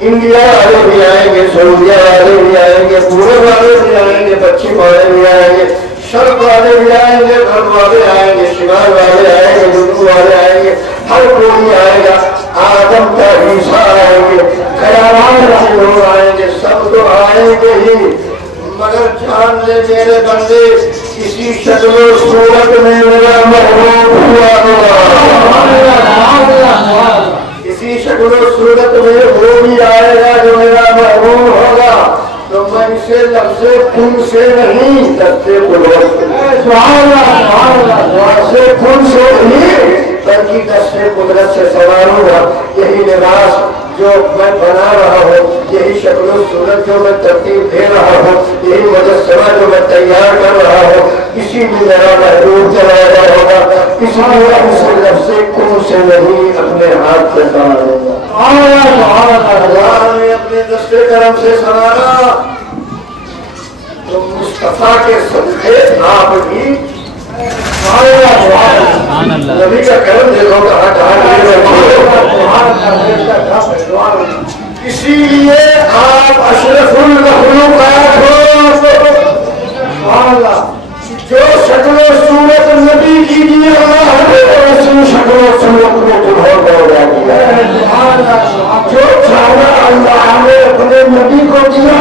انڈیا والے بھی آئیں گے, سعودیہ والے بھی آئیں گے, پورب والے بھی آئیں گے, پچھم والے بھی آئیں گے, شرق والے بھی آئیں گے, غرب والے آئیں گے, شمال والے آئیں گے, جنوب والے آئیں گے, ہر کوئی آئے گا. آدم کا عیسیٰ آئیں گے, خیالات سے لوگ آئیں گے, سب تو آئیں گے ہی. مگر جان لے میرے بندے, کسی شکل و صورت میں میرا محبوب ہوا ہوگا. کسی شکل و صورت میں وہ بھی آئے گا جو میرا محبوب ہوگا. تو میں اسے لفظ خون سے نہیں, دستے قدرت سے خون سے نہیں بلکہ دستے قدرت سے سواروں گا. یہی لباس جو میں بنا رہا ہوں, یہی شکل و صورت جو میں ترتیب دے رہا ہوں, یہی مجسمہ جو میں تیار کر رہا ہوں, اسی میں میرا محبوب چلایا ہوگا. اسی لیے اسے لفظ خون سے نہیں اپنے ہاتھ سے سنواروں گا. اللہ نے اپنے دستے کرم سے سنوارا تو مصطفیٰ کے صدقے آپ بھی نبی کا کرم دیکھو کہاں. اسی لیے آپ اشرف المخلوقات ہو. جو شکل و صورت نبی کی دی اللہ نے اسی شکل و صورت میں تمہیں دوڑا دیا. جو چاہا اللہ نے اپنے نبی کو دیا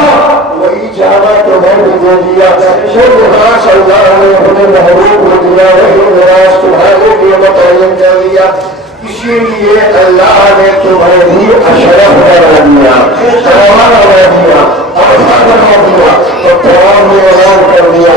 وہی چاہا تمہیں بھی دے دیا. جو وراث اللہ نے اپنے محبوب کو دیا وہی وراث تمہارے لیے متعین کر دیا. اسی لیے اللہ نے تمہیں بھی اشرف بنا دیا, سلمان بنا دیا, عرفہ بنا دیا, اور قرآن میں اعلان کر دیا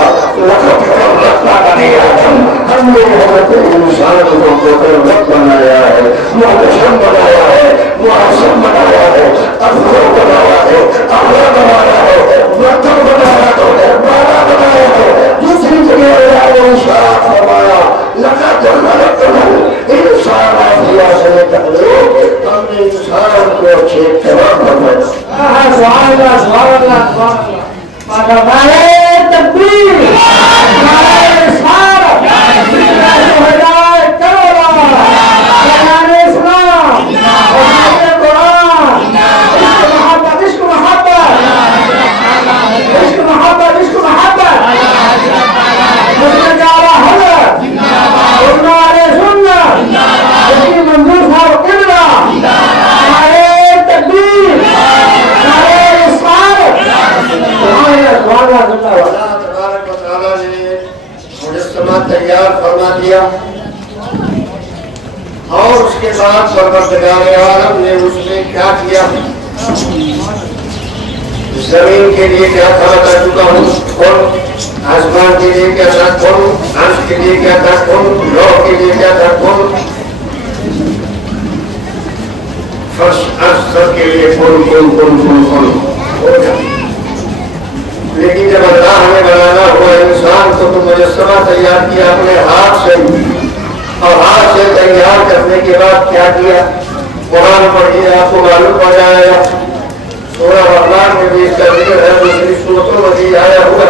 ہم نے حضرت انسان کو قدرت بنایا ہے, محتشم بنایا ہے, معصوم بنایا ہے, افضل بنایا ہے, اعلیٰ بنایا ہے, مرتب بنایا ہے, بالا بنایا ہے. دوسری جگہ اللہ نے ارشاد فرمایا لقد خلقنا الانسان فی احسن تقویم, ہم نے انسان کو اچھے طرح بنایا. سبحان اللہ, سبحان اللہ, سبحان اللہ. تکبیر, نعرہ رسالت, ہدایت کرو, بیان اسلام, بیان قرآن, عشق محبت, عشق محبت, عشق محبت, مسلم اعلیٰ حضرت, نعرہ سنت, مفتی منظور صاحب قبلہ, نعرہ تکبیر, نعرہ رسالت. اللہ تبارک و تعالیٰ نے مجسمہ تیار فرما دیا اور اس کے بعد پروردگار عالم نے اس میں کیا کیا. زمین کے لیے کیا تھا بتا چکا ہوں, کون آسمان کے لیے کیا تھا, کون عرش کے لیے کیا تھا, کون لوح کے لیے کیا تھا, کون فرش عرش سب کے لیے کون کون کون کون کون. لیکن جب اللہ نے بنانا ہوا انسان کو تو مجسمہ تیار کیا اپنے ہاتھ سے, اور ہاتھ سے تیار کرنے کے بعد کیا کیا, قرآن پڑھیے آپ کو معلوم پڑ جائے گا. سورہ رحمان میں بھی اس کا ذکر ہے, دوسری سورتوں میں بھی آیا ہوا.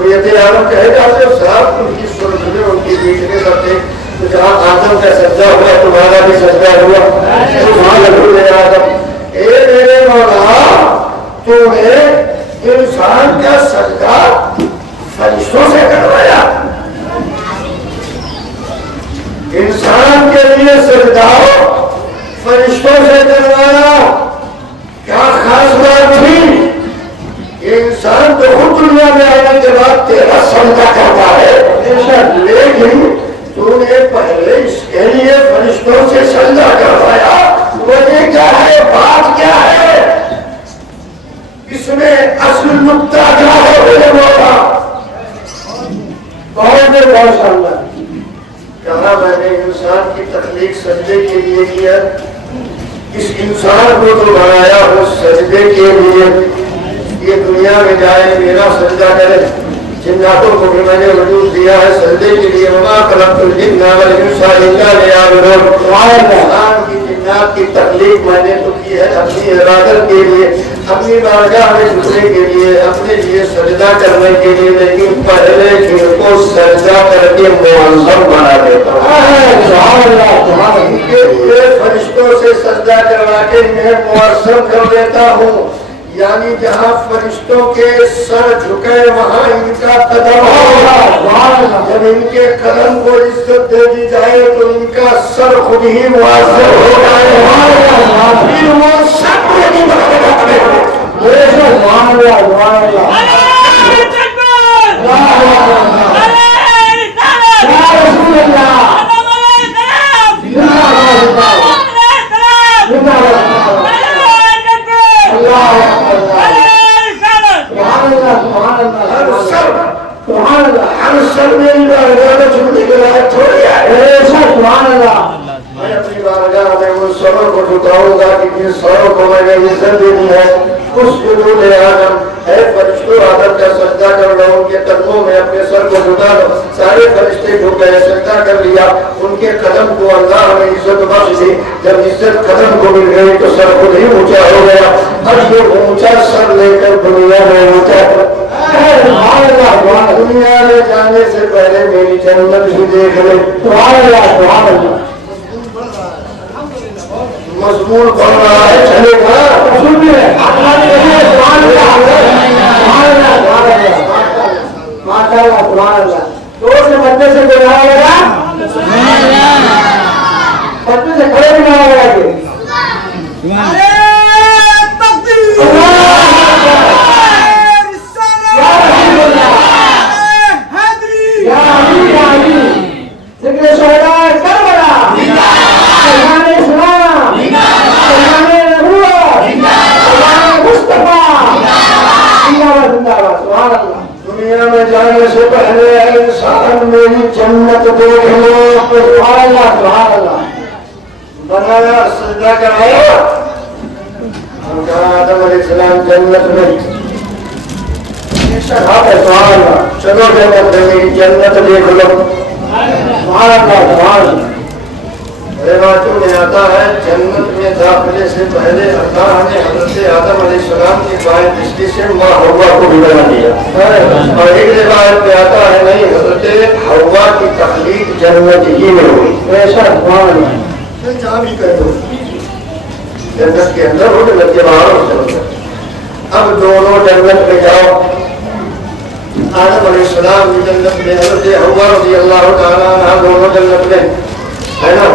ذریت آدم کہے جاتے ہو صاحب ان کی سرخ میں ان کی بیچ میں سب تھے تو جہاں آدم کا سجدہ ہوا تمہارا بھی سجدہ ہوا سبحان اللہ آدم اے میرے مولا تو نے انسان کا سجدہ فرشتوں سے کروایا انسان کے لیے سجدہ فرشتوں سے کروایا کیا خاص بات تھی انسان تو خود دنیا میں آنے کے بعد تیرا سجدہ کرتا ہے لیکن تو نے پہلے اس کے لیے فرشتوں سے سجدہ کروایا وجہ کیا ہے بات کیا ہے اس میں اصل نقطہ کیا ہے میرے مولا بہت شاندار کہا میں نے انسان کی تخلیق سجدے کے لیے کیا اس انسان کو تو بنایا ہو سجدے کے لیے یہ دنیا میں جائے میرا سجدہ کرے جناتوں کو بھی میں نے وجود دیا ہے سجدے کے لیے وما خلقت الجن والانس الا ليعبدون انسان کی جنات کی تخلیق میں نے تو کی ہے اپنی عبادت کے لیے اپنی بارگاہ میں جھکنے کے لیے اپنے لیے سجدہ کرنے کے لیے لیکن پہلے ان کو سجدہ کر کے معظم بنا دیتا ہوں کے لیے فرشتوں سے سجدہ کروا کے انہیں معظم کر دیتا ہوں یعنی جہاں فرشتوں کے سر جھکے وہاں ان کا قدم ہوگا جب ان کے قدم کو عزت دے دی جائے تو ان کا سر خود ہی معظم ہو جائے پھر وہ سب نہیں ہر سر میری بارگاہ چھوٹنے کے لائق تھوڑی ہے میں اپنی بارگاہ میں ان سروں کو جھکاؤں گا کہ جن سروں کو میں نے عزت دینی ہے اس جلول آدم اے فرشتوں آدم کا سجدہ کر لو ان کے قدموں میں اپنے سر کو جھکا لو سارے فرشتے جھک گئے سجدہ کر لیا ان کے قدم کو اللہ نے عزت بخش دی جب عزت قدم کو مل گئی تو سر خود ہی اونچا ہو گیا اب یہ اونچا سر لے کر دنیا میں اونچا دنیا میں جانے سے پہلے میری جنت ہی دیکھ لے مضمون پڑھ رہا ہے چلے گا بچے سے بنایا گا بچے سے کھڑے بنایا گا دنیا میں جانے سے پہلے انسان میری جنت دیکھ لو بنایا سجدہ کرایا آدم علیہ السلام جنت میں چلو جنت میں میری جنت دیکھ لو روایتوں میں آتا ہے جنت میں داخلے سے پہلے اللہ نے حضرت آدم علیہ السلام کی بائیں دستی سے ماں حوا کو بھی بنا دیا اور ایک روایت میں آتا ہے نہیں حضرت حوا کی تخلیق جنت ہی میں ہوئی ایسا جہاں بھی کہتے جنت کے اندر ہو جنت کے باہر ہو اب دونوں جنت میں جاؤ آدم علیہ السلام کی جنت میں حضرت حوا رضی اللہ تعالیٰ عنہ دونوں جنت میں ہے نا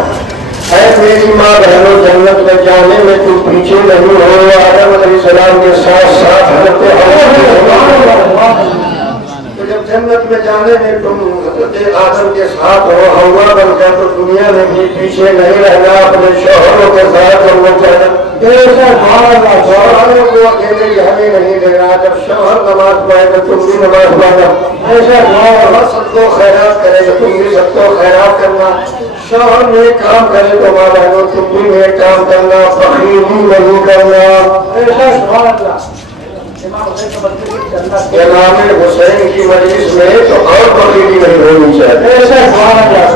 اے میری ماں بہنوں جنت میں جانے میں تم پیچھے نہیں ہو آدم علیہ السلام کے ساتھ ساتھ حضرت تو جب جنت میں جانے میں تم حضرت آدم کے ساتھ ہو حوا بن کر تو دنیا میں بھی پیچھے نہیں رہنا اپنے شوہروں کے ساتھ ہو شوہروں کو اکیلے جانے نہیں دینا جب شوہر نماز پڑھے تو تم بھی نماز پڑھنا ایسا سب کو خیرات کرے تو تم بھی سب کو خیرات کرنا شوہر نیک کام کرے تو ماں بہنوں تم بھی نیک کام کرنا فخری بھی نہیں کرنا ایسا سبحان اللہ امام حسین کی مجلس میں تو اور بقیدی نہیں ہونی چاہیے ایسا سبحان اللہ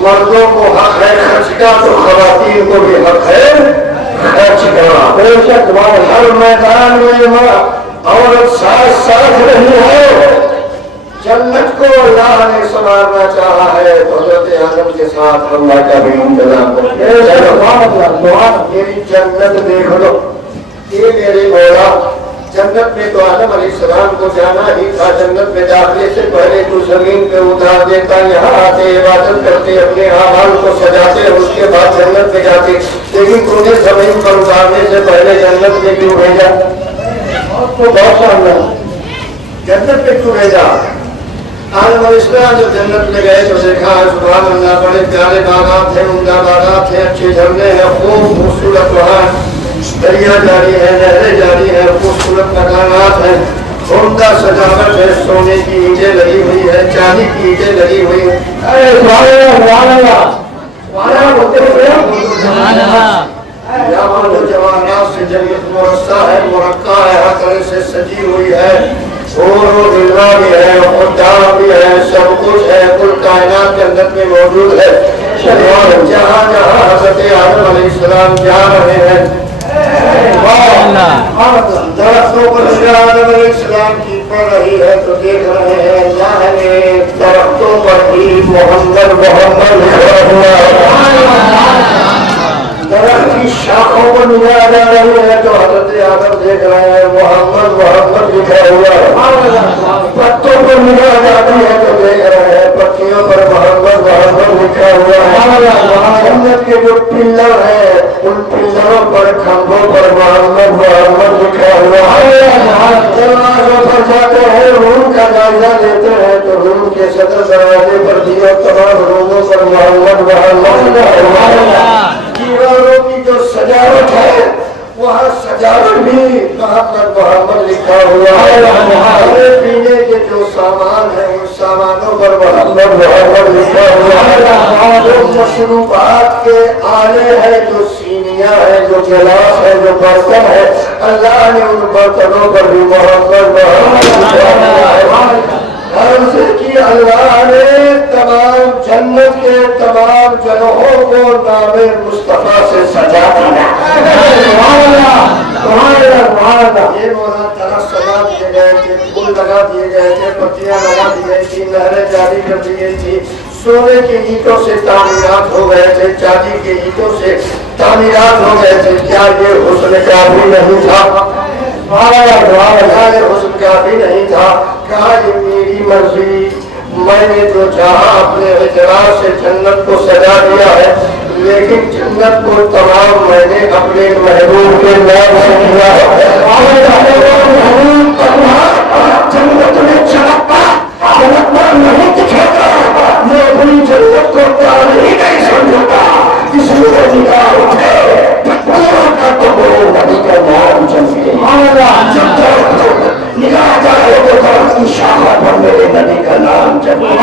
مردوں کو حق ہے خرچ کا تو خواتین کو بھی حق ہے خرچ کا ایسا سبحان ہر میدان میں عورت ساتھ ساتھ رہی ہے جنت کو اللہ نے سنوارنا چاہا ہے تو حضرت آدم کے ساتھ اللہ کا بھی انتظام کرے. میری جنت دیکھ لو، یہ میرے مولا. جنت میں تو آدم علیہ السلام کو جانا ہی تھا. جنت میں داخلے سے پہلے تو زمین پہ اتار دیتا، یہاں آتے عبادت کرتے، اپنے اعمال کو سجاتے، اس کے بعد جنت میں جاتے. لیکن تمہیں زمین پر اتارنے سے پہلے جنت میں کیوں بھیجا؟ تو بہت شاندار، جنت میں کیوں بھیجا؟ آدم علیہ السلام جب جنت میں گئے تو دیکھا سبحان اللہ، بڑے پیارے باغات ہیں، عمدہ باغات ہیں، اچھے جھرنے ہیں، خوب خوبصورت وہاں دریا جاری ہے، نہریں جاری ہیں، خوبصورت مکانات ہیں، عمدہ سجاوٹ ہے، سونے کی اینٹیں لگی ہوئی ہے، چاندی کی اینٹیں لگی ہوئی ہیں. جوانات سے جنت مرصع ہے، مرقع ہے، ہر طرح سے سجی ہوئی ہے، اور دلوا بھی ہے، خدام بھی ہے، سب کچھ ہے، کل کائنات جنت میں موجود ہے. جہاں جہاں حضرت آدم علیہ السلام جا رہے ہیں درختوں پر آدم علیہ السلام کی پڑ رہی ہے تو دیکھ رہے ہیں اللہ نے درختوں پر بھی محمد محمد لکھا ہوا ہے. درخت کی شاخوں پر نگاہ جا رہی ہے تو حضرت آدم دیکھ رہے ہیں محمد محمد لکھا ہوا ہے. پتوں پر نگاہ جاتی ہے تو دیکھ رہے ہیں پتیوں پر محمد محمد لکھا ہوا ہے. جنت کے جو پلر ہیں ان پلروں پر کھمبوں پر محمد محمد لکھا ہوا ہے. دروازوں پر جاتے ہیں، روم کا جائزہ لیتے ہیں تو روم کے صدر دروازے پر بھی اور تمام روموں پر محمد محمد لکھا ہوا ہے. دیواروں کی جو سجاوٹ ہے وہاں سجاوٹ بھی محمد محمد لکھا ہوا ہے. کھانے پینے کے جو سامان ہیں ان سامانوں پر محمد محمد لکھا ہوا ہے. جو مشروبات کے آلے ہیں، جو سینیاں ہیں، جو گلاس ہے، جو برتن ہے، اللہ نے ان برتنوں پر بھی محمد محمد لکھا ہوا ہے. عرض کی اللہ نے تمام جنت کے تمام جگہوں کو نام مصطفیٰ سے سجا دیا. یہ مولا درخت سجا دیے گئے تھے، پھول لگا دیے گئے تھے، پتیاں لگا دی گئی تھی، نہریں جاری کر دی گئی تھی، سونے کی اینٹوں سے تعمیرات ہو گئے تھے، چاندی کی اینٹوں سے تعمیرات ہو گئے تھے. کیا یہ حسن کافی نہیں تھا؟ حسن کافی نہیں تھا. کہا یہ میری مرضی، میں نے جو چاہا اپنے اعتراض سے جنت کو سجا دیا ہے، لیکن جنت کو تمام میں نے اپنے محبوب کے نام سے کیا ہے. جنت میں چڑھتا جنت میں نہیں دکھاتا، میں اپنی جنت کو نہیں سمجھتا. اس لیے نگاہ اٹھے تو وہ نبی کا نام چمکے. جب نگاہ جائے تو درخت کی شاخوں پر میرے نبی کا نام چمکے.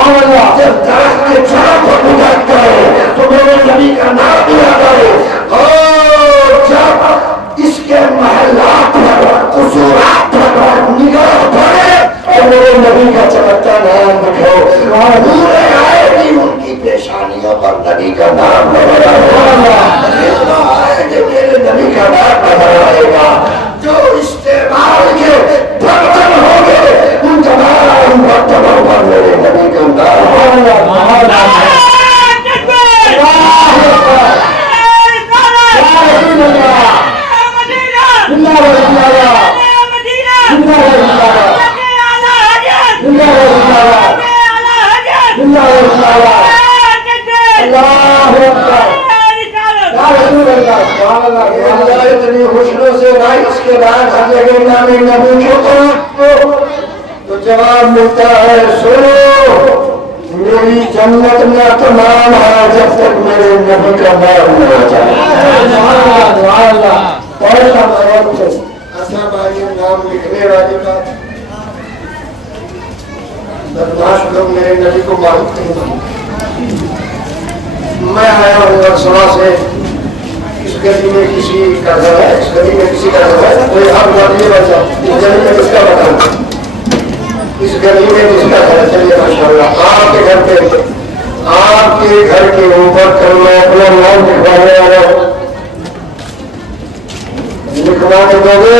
جب درخت کے جڑوں پر نگاہ کرے تو میرے نبی کا نام یاد آئے. اور جب اس کے محلات پر قصورات پر نگاہ پڑے تو میرے نبی کا چمکتا نام دکھو. پورے آئے گی ان کی پیشانیوں پر نبی کا نام نظر آئے گا. میرے نبی کا نام نظر آئے گا. جو استعمال کے برتن ہوں گے ان تمام برتنوں پر میرے نبی کا نام. اتنی خوشبو سے اس کے بعد ہر جگہ نام نبی تو جواب ملتا ہے سنو میری جنت نہ تمام ہے جب تک میرے نبی کا نام نہ جائے. اصل بھائی نام لکھنے والی بات بدماش لوگ میرے نبی کو مانتے ہیں. میں آیا ہوں سوا سے، اس گلی میں کسی کا گھر ہے، اس گلی میں کسی کا گھر ہے، کوئی آپ بتائیے بچہ اس گلی میں کس کا بتانا، اس گلی میں کس کا گھر. چلیے ماشاء اللہ آپ کے گھر پہ، آپ کے گھر کے اوپر کل میں اپنا نام لکھوانے والا ہوں. لکھوانے دو گے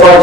5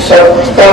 70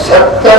70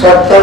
70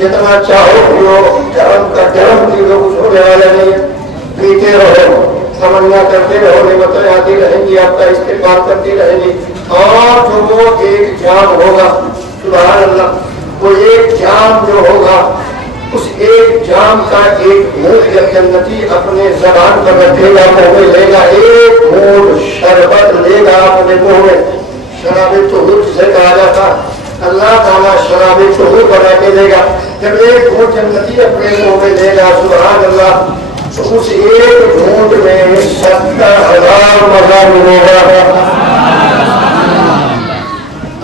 جتنا چاہو پیو، گرم کا گرم پی لو، کچھ ہونے والا نہیں ہے، پیتے رہو، تمنا کرتے رہو، نعمتیں آتی رہیں گی، آپ کا استقبال کرتی رہیں گی. اور جو وہ ایک جام ہوگا، سبحان اللہ، وہ ایک جام جو ہوگا، اس ایک جام کا ایک گھونٹ جب جنتی اپنے زبان پر رکھے گا، منہ میں لے گا، ایک گھونٹ شربت لے گا اپنے منہ میں، شراب طہور جسے کہا جاتا، اللہ تعالیٰ شراب طہور بنا کے دے گا. جب ایک گھونٹ جنتی اپنے منہ میں لے گا، سبحان اللہ، تو اس ایک گھونٹ میں 70,000 مزہ ملے گا.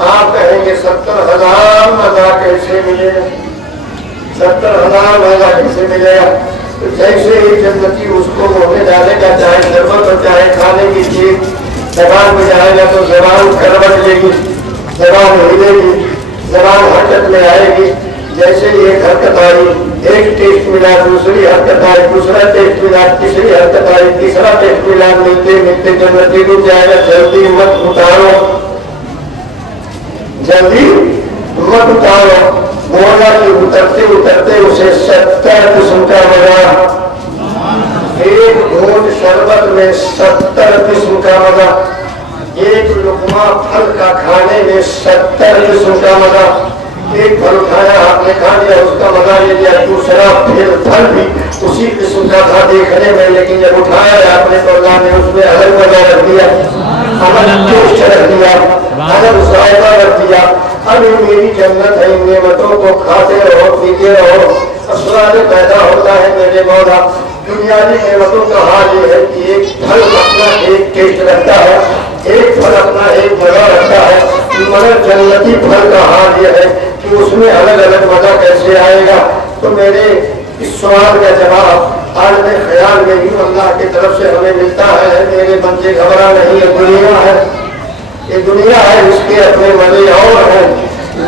آپ کہیں گے 70,000 مزہ کیسے ملے گا؟ 70,000 مزہ کیسے ملے گا؟ تو جیسے ہی جنتی اس کو منہ میں ڈالے گا، چاہے شربت اور چاہے کھانے کی چیز، زبان میں جائے گا تو زبان کروٹ لے گی، زبان ہلے گی، زبان حرکت میں آئے گی. جیسے ہی ایک حرکت آئی، ایک ٹیسٹ ملا، دوسری حرکت آئی، دوسرا ٹیسٹ ملا، تیسری حرکت آئی، تیسرا ٹیسٹ ملا، ملتے ملتے جنتی کو جائے گا. جلدی مت اتارو، جلدی مت اتارو. بولا کہ اترتے اترتے اسے 70 قسم کا مزہ، ایک گھونٹ شربت میں 70 قسم کا مزہ، ایک لقمہ پھل کا کھانے میں 70 قسم کا مزہ. ایک پھل کھایا آپ نے، کھا لیا، اس کا مزہ لے لیا، دوسرا پھر پھل بھی اسی قسم کا تھا دیکھنے میں، لیکن جب اٹھایا آپ نے تو اللہ نے اس میں الگ مزہ رکھ دیا، الگ ٹیسٹ رکھ دیا، الگ ذائقہ رکھ دیا. اب یہ میری جنت ہے، ان نعمتوں کو کھاتے رہو، پیتے رہو. سوال پیدا ہوتا ہے میرے مولا، دنیاوی نعمتوں کا حال یہ ہے کہ ایک پھل اپنا ایک ٹیسٹ رکھتا ہے، ایک پھل اپنا ایک مزہ رکھتا ہے، مگر جنتی پھل کا حال یہ ہے کہ اس میں الگ الگ مزہ کیسے آئے گا. تو میرے اس سوال کا جواب آج میں خیال میں ہی اللہ کی طرف سے ہمیں ملتا ہے. میرے بندے گھبرا نہیں، یہ دنیا ہے، یہ دنیا ہے، اس کے اپنے مزے اور ہیں،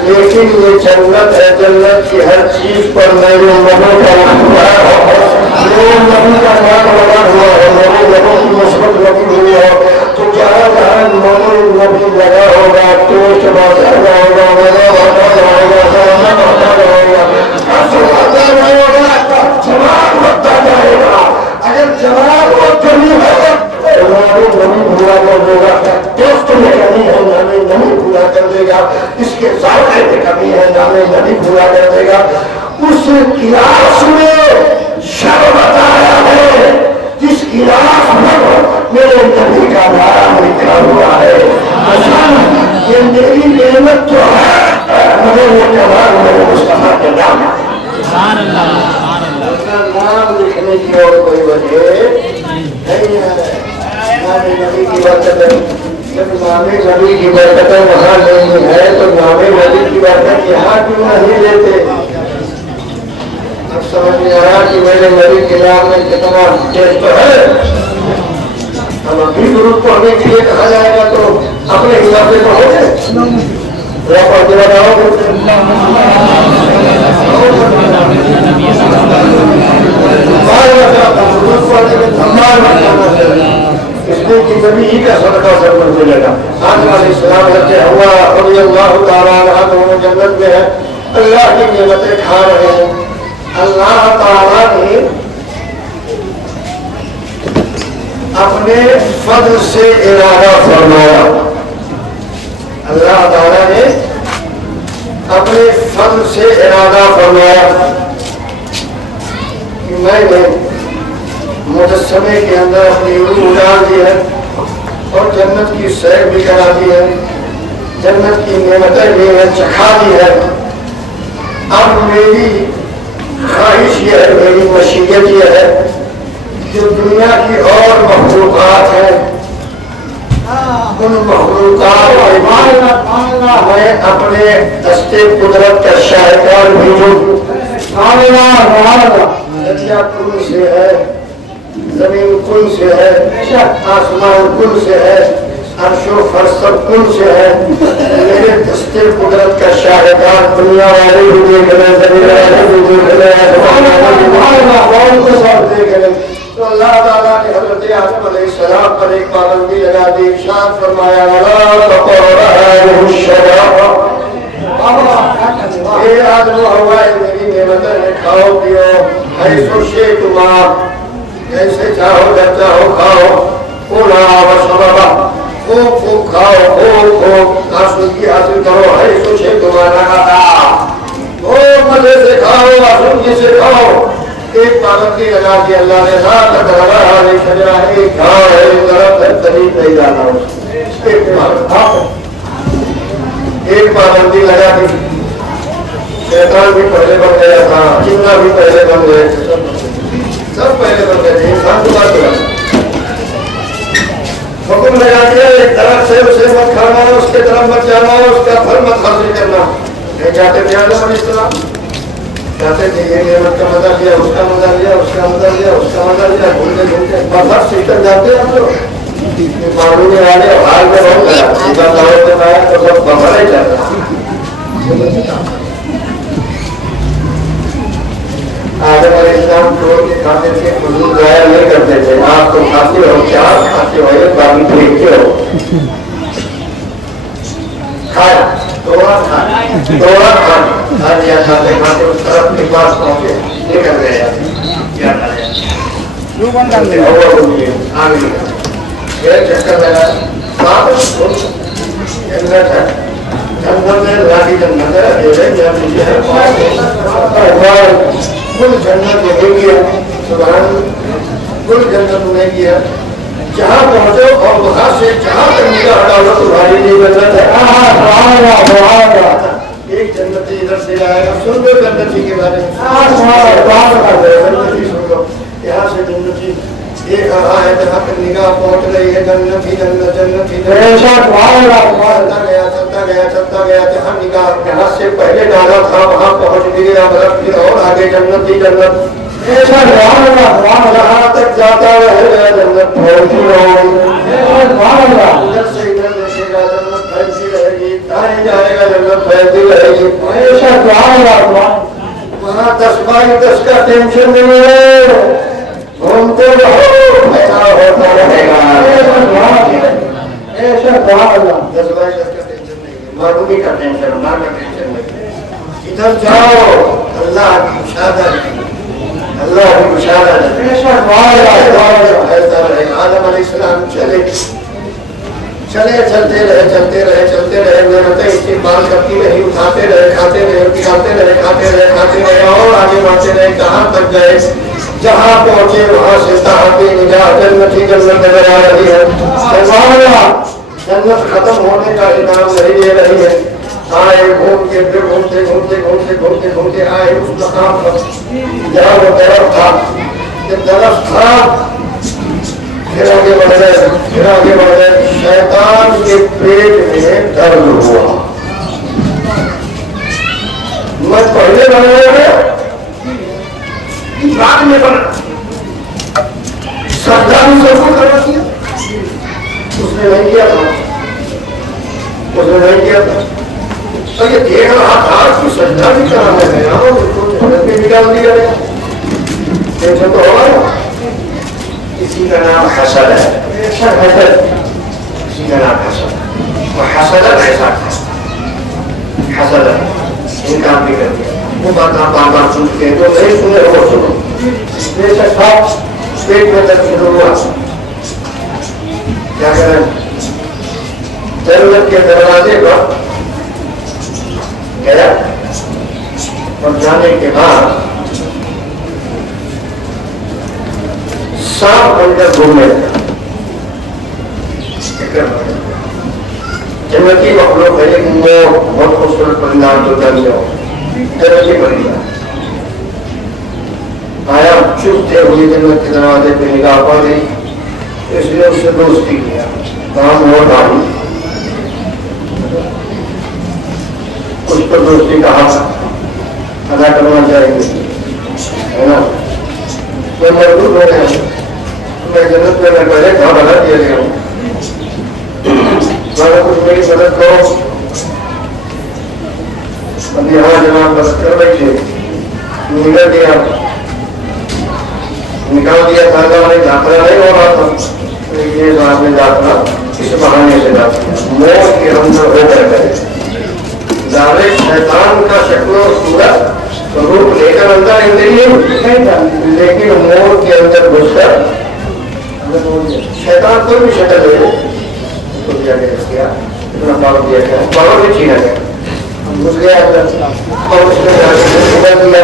لیکن یہ جنت ہے. جنت کی ہر چیز پر میرے لوگوں کا ہوا ہے، میرے نبی کا نام لگا ہوا ہے، میرے لوگوں کی مثبت لگی ہوئی ہے. تو جہاں جہاں میرے نبی لگا ہوگا، ٹیسٹ بڑھتا جائے گا، مزہ بڑھتا جائے گا، سرنا بڑھتا جائے گا، بڑھتا جائے گا، جواب بڑھتا جائے گا. اگر جواب کو کمی ہے نہیں پورا کر دے گا، ٹیسٹ میں کمی ہے ہمیں نہیں پورا کر دے گا، اس کے ذائقے میں کمی ہے ہمیں نہیں پورا کر دے گا. اس گلاس میں شربت آیا ہے، جس گلاس میں میرے نبی کا نام لکھا ہوا ہے. یہ میری نعمت جو ہے مگر یہ کمال میرے مصطفیٰ کے نام ہے. نام لکھنے کی اور کوئی وجہ نہیں ہے. نام نبی کی برکت ہے. جب نام نبی کی برکت وہاں نہیں ہے تو نام نبی کی برکت یہاں کیوں نہیں لیتے؟ اب سمجھ میں آیا کہ میرے نبی کے نام میں کتنا ٹیسٹ ہے. ہم ابھی درود پڑھنے کے لیے کہا جائے گا تو اپنے حساب سے پڑھو گے، پڑھتے بتاؤ گے. اس لیے کہ نبی ہی کا صدقہ سب پر ملے گا. آدم علیہ السلام رضی اللہ تعالیٰ عنہ دونوں جنت میں ہے، اللہ کی نعمتیں کھا رہے ہیں. اللہ تعالیٰ نے اپنے فضل سے ارادہ فرمایا، اللہ تعالیٰ نے اپنے فضل سے ارادہ فرمایا کہ میں نے مجسمے کے اندر اپنی روح ڈال دی ہے اور جنت کی سیر بھی کرا دی ہے، جنت کی نعمتیں بھی میں چکھا دی ہے. اب میری خواہش یہ ہے، میری مشیت یہ ہے جو دنیا کی اور مخلوقات ہیں، ان مخلوقات میں اپنے دستے قدرت کا شاہکار بھیجوں. دریا کن سے ہے، زمین کن سے ہے، آسمان کن سے ہے، عرش و فرشت کن سے ہے. میرے دستے قدرت کا شاہکار دنیا والے بھی دیکھ لیں، زمین والے بھی دیکھ لیں، آسمان کو سب دیکھ لیں. تو اللہ تعالیٰ نے حضرت آدم علیہ السلام پر ایک پابندی لگا دی، ارشاد فرمایا وَلَا تَقْرَبَا هَٰذِهِ الشَّجَرَةَ اے آدم و حوا میری نعمتیں ہیں، کھاؤ پیو حیث شئتما، جیسے چاہو جب چاہو کھاؤ، کھلا وشربا، خوب خوب کھاؤ، خوب خوب آسودگی حاصل کرو، حیث شئتما رغدا، خوب مزے سے کھاؤ، آسودگی سے کھاؤ۔ ایک پابندی لگا دی اللہ نے، رات دربار علیہ شجرہ، ایک گھاؤ ہے، ایک طرف ہے، قریب نہیں جانا ایک پابندی لگا دی۔ شیطان بھی پہلے بن گیا تھا، چنگا بھی پہلے بن گئے، سب پہلے بن گئے تھے، انسان کو بات کرا حکم لگا دیا ایک طرف سے اسے مت کھانا، اس کے طرف مت جانا، اس کا پھل مت حاصل کرنا۔ نہیں جاتے تھے آدم علیہ السلام، جاتے تھے یہ نعمت کا مزہ لیا، اس کا مزہ لیا، اس کا مزہ لیا، اس کا مزہ لیا، گھومتے گھومتے بہت سیکھر جاتے ہیں ہم لوگ، معلوم میں آنے حال میں رہوں گا، سیدھا دعوت میں آیا تو سب بہت ہی چل رہا۔ آدم علیہ السلام چھوڑ کے کھاتے تھے، حضور ضائع نہیں کرتے تھے، آپ تو کھاتے ہو، چار کھاتے ہو، ایک باقی پھینکتے ہو۔ کھایا دوڑا کھا لیا، کھاتے کھاتے اس طرف کے پاس پہنچے، نکل گئے کیا کرے آگے یہ چکر لگا جنت ہے، جنت میں لاٹھی جنت ہے، کل جنت نہیں کیا، سبحان کل جنت نہیں کیا، جہاں پہنچو اور وہاں سے جہاں تک نگاہ ڈالو تمہاری لیے جنت ہے۔ ایک جنتی ادھر سے آئے گا، سن لو جنتی کے بارے میں، جنتی سن لو، یہاں سے جنتی ایک رہا ہے جہاں تک نگاہ پہنچ رہی ہے، جنتی جنت جنتی چلتا گیا جہاں نگاہ جہاں سے پہلے ڈالا تھا وہاں پہنچ گیا، برف پھر اور آگے جنتی جنت، جہاں تک جاتا رہے گا جنت پھیلتی رہے گی، ادھر سے ادھر دیکھے گا جنت پھیلتی رہے گی، دائیں جائے گا جنت پھیلتی رہے گی، وہاں 10 بائی 10 کا ٹینشن نہیں ہے، گھومتے رہو پیدا ہوتا رہے گا، 10 بائی 10 کا ٹینشن نہیں ہے، معلومی کا ٹینشن، ماں کا ٹینشن نہیں، ادھر جاؤ اللہ کی مشاہدہ، اللہ کی مشاہدہ آدم علیہ السلام چلتے رہے نعمتیں استعمال کرتی رہی، اٹھاتے رہے، کھاتے رہے اور آگے بڑھتے رہے، کہاں تک گئے، جہاں پہنچے وہاں سے صحابی نجات جنتی جنت نظر آ رہی ہے، جنت ختم ہونے کا انعام نہیں دے رہی ہے، آئے گھوم کے پھر گھومتے آئے اس مقام پر جہاں وہ درخت تھا، درخت تھا، پھر آگے بڑھ گئے، شیطان کے پیٹ میں درد ہوا، میں پہلے بنایا بعد میں بنا، سجدہ بھی سب کو کرنا کیا، اس نے نہیں کیا تھا، تو یہ دیکھ رہا تھا کہ سجدہ بھی کرانا ہے، اس کو جنت میں نکال دیا گیا، ٹینشن تو ہوگا، اسی کا نام حسد ہے، اسی کا نام حسد، وہ حسد ایسا حسد انکار بھی کر دیا، وہ بات آپ بار بار سنتے ہیں، جو نہیں سنے وہ سنو، بے شک پیٹ میں درد شروع ہوا، کیا کریں، جنت کے دروازے پر گیا اور جانے کے بعد سانپ بن کر گھومنے لگا، جنتی مخلوق ہے لیکن وہ بہت خوبصورت پرندہ جو جنتی پرندہ آیا، چپتے ہوئے جنت کے دروازے پہ نگاہ پڑ گئی، اس نے اس سے دوستی کیا، کام ہو ڈالی، اس پر دوستی کا حق ادا کرنا چاہیے، ہے نا، میں مجبور ہو گیا، میں جنت میں پہلے تھا بنا دیا گیا ہوں، کچھ میری مدد کرو، اب یہاں جناب بس کر بیٹھے، نکل دیا، نکال دیا، داخلہ نہیں ہو رہا تھا، یہ داخلہ اس بہانے سے داخلہ موت کے اندر ہو کر گئے، ڈائریکٹ شیطان کا شکل و صورت روپ لے کر اندر نہیں جاتی، لیکن مور کے اندر گھس کر شیطان کوئی بھی شکل دے تو دیا گیا، اتنا پاور دیا گیا، پاور بھی چھینا گیا، گھس گیا اندر اور اس نے دیا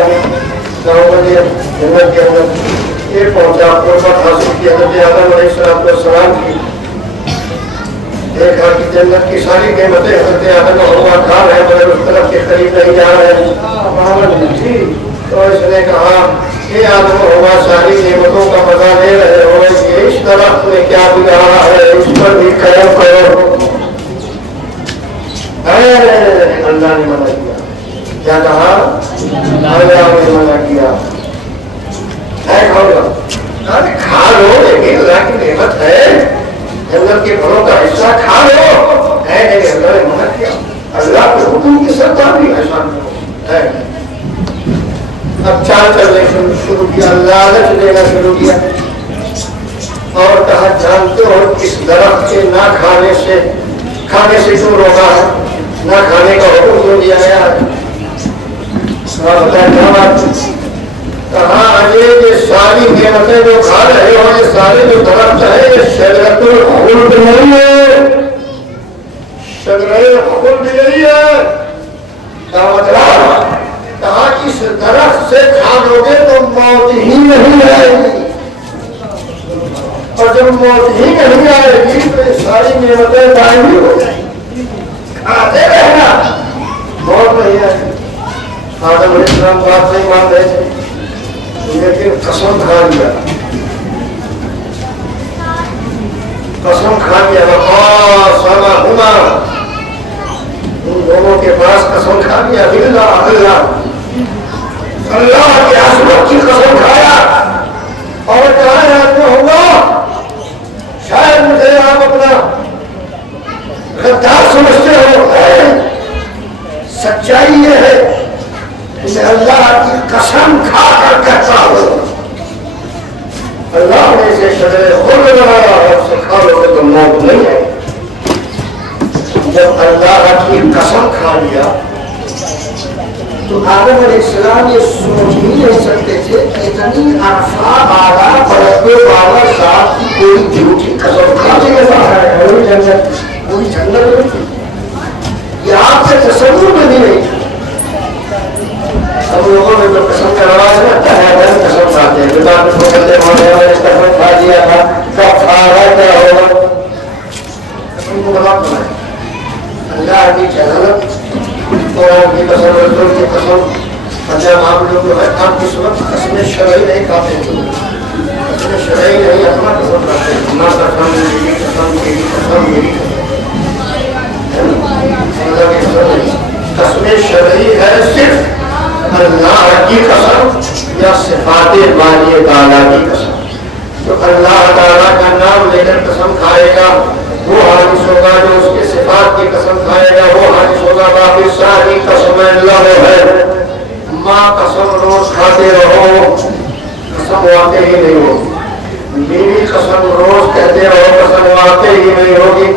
گاؤں دیا جنت کے اندر یہ پہنچا قربت حاصل کی حضرت آدم علیہ السلام کی، دیکھا کہ جنت کی ساری نعمتیں حضرت آدم و حوا کھا رہے ہیں مگر اس طرف کے قریب نہیں جا رہے ہیں، تو اس نے کہا کہ آدم و حوا ساری نعمتوں کا مزہ لے رہے ہو، اس طرف میں کیا بگاڑا ہے، اس پر بھی قیام کرو۔ اللہ نے منع کیا، کیا کہا؟ اللہ نے منع کیا کھا لو، لیکن اللہ کی نعمت ہے، جنت کے پھلوں کا حصہ کھا لو ہے، لیکن اللہ نے منع کیا۔ اللہ کے حکم کی سرکاری ایسا ہے۔ اب چال چلنے شروع کیا، لالچ دینا شروع کیا اور کہا جانتے ہو اس درخت کے نہ کھانے سے کیوں روکا ہے، نہ کھانے کا حکم کیوں دیا گیا ہے؟ بتایا کیا بات؟ کہا یہ ساری نعمتیں جو کھا رہے ہو، یہ سارے جو درخت ہے یہ شجرۃ الخلد نہیں ہے، شجرۃ الخلد نہیں ہے۔ کیا مطلب؟ کہا اس درخت سے کھا لو گے تو موت ہی نہیں آئے گی، اور جب موت ہی نہیں آئے گی تو یہ ساری نعمتیں دائمی ہو جائیں گی، کھاتے رہنا، موت نہیں آئے گی۔ آدم علیہ السلام بات نہیں مان رہے تھے، لیکن قسم کھا لیا، قسم کھا لیا، وقاسمہما، ان دونوں کے پاس قسم کھا لیا، اللہ کی عظمت کی قسم کھایا اور کہا آدمی ہوگا شاید مجھے آپ اپنا غدار سمجھتے ہو، سچائی یہ ہے کہ اللہ کی قسم کھا کر کہتا ہوں اللہ نے اسے شجرے خلد بنایا اور اسے کھا لو گے تو موت نہیں ہے۔ جب اللہ کی قسم کھا لیا تو آدم علیہ السلام یہ سوچ ہی نہیں سکتے تھے کہ اتنی عرفہ بالا بڑھتے والا ذات کی کوئی جھوٹی قسم کھانے کے ساتھ ہے، پوری جنت میں تھی، یہ آپ سے تصور میں بھی نہیں تھا۔ ہم لوگوں نے تو قسم کا رواج رکھتا ہے، قسم کھاتے ہیں، دکان میں چلتے ہونے والے قسم کھا دیا تھا، کب کھا رہا کیا ہوگا، قسم کو بنا بنائے اللہ کی جہالت قرآن کی قسم، رسول کی قسم۔ اچھا آپ لوگ جو ہے آپ کس وقت قسم شرعی نہیں کھاتے ہیں، قسم شرعی نہیں اپنا قسم کھاتے ہیں، نہ قسم میری قسم میری قسم میری قسم شرعی ہے صرف اللہ کی قسم یا صفات باری تعالیٰ کی قسم۔ جو اللہ تعالیٰ کا نام لے کر قسم کھائے گا وہ حادث ہوگا، جو اس کے صفات کی قسم کھائے گا وہ حادث ہوگا۔ باقی ساری قسم اللہ ہے، ماں قسم روز کھاتے رہو قسم واقع ہی نہیں ہوگی، بیوی قسم روز کہتے رہو قسم واقع ہی نہیں ہوگی،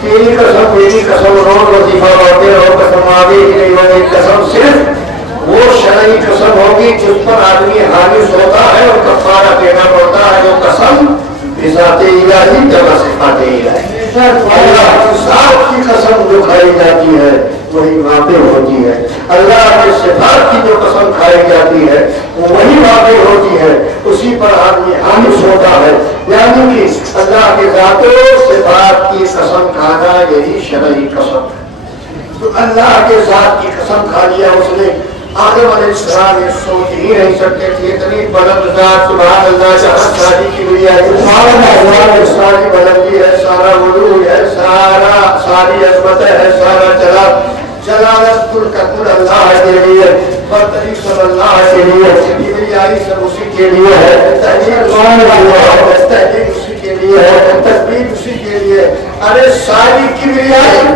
تیری قسم میری قسم روز وظیفہ پڑھتے رہو قسم واقع ہی نہیں ہوگی۔ قسم صرف وہ شرعی قسم ہوگی جس پر آدمی حادث ہوتا ہے اور کفارہ دینا پڑتا ہے، جو قسم بذات الہی جمع صفات الہی، اللہ کی ذات کی قسم جو کھائی جاتی ہے وہی واقع ہوتی ہے، اللہ کے صفات کی جو قسم کھائی جاتی ہے وہی واقع ہوتی ہے، اسی پر آدمی حادث ہوتا ہے۔ یعنی کہ اللہ کے ذات و صفات کی قسم کھانا یہی شرعی قسم ہے۔ تو اللہ کے ذات کی قسم کھا لیا اس نے۔ آدم علیہ السلام یہ سوچ ہی نہیں سکتے تھے، اتنی بلند ذات سبحان اللہ، جہاں ساری کبریائی ساری بلندی ہے، سارا علو ہے، ساری عظمت ہے، سارا جلالت کل کا کل اللہ کے لیے، برتری سب اللہ کے لیے، کبریائی سب اسی کے لیے ہے، تحقیق اسی کے لیے ہے، تدبیر اسی کے لیے۔ ارے ساری کبریائی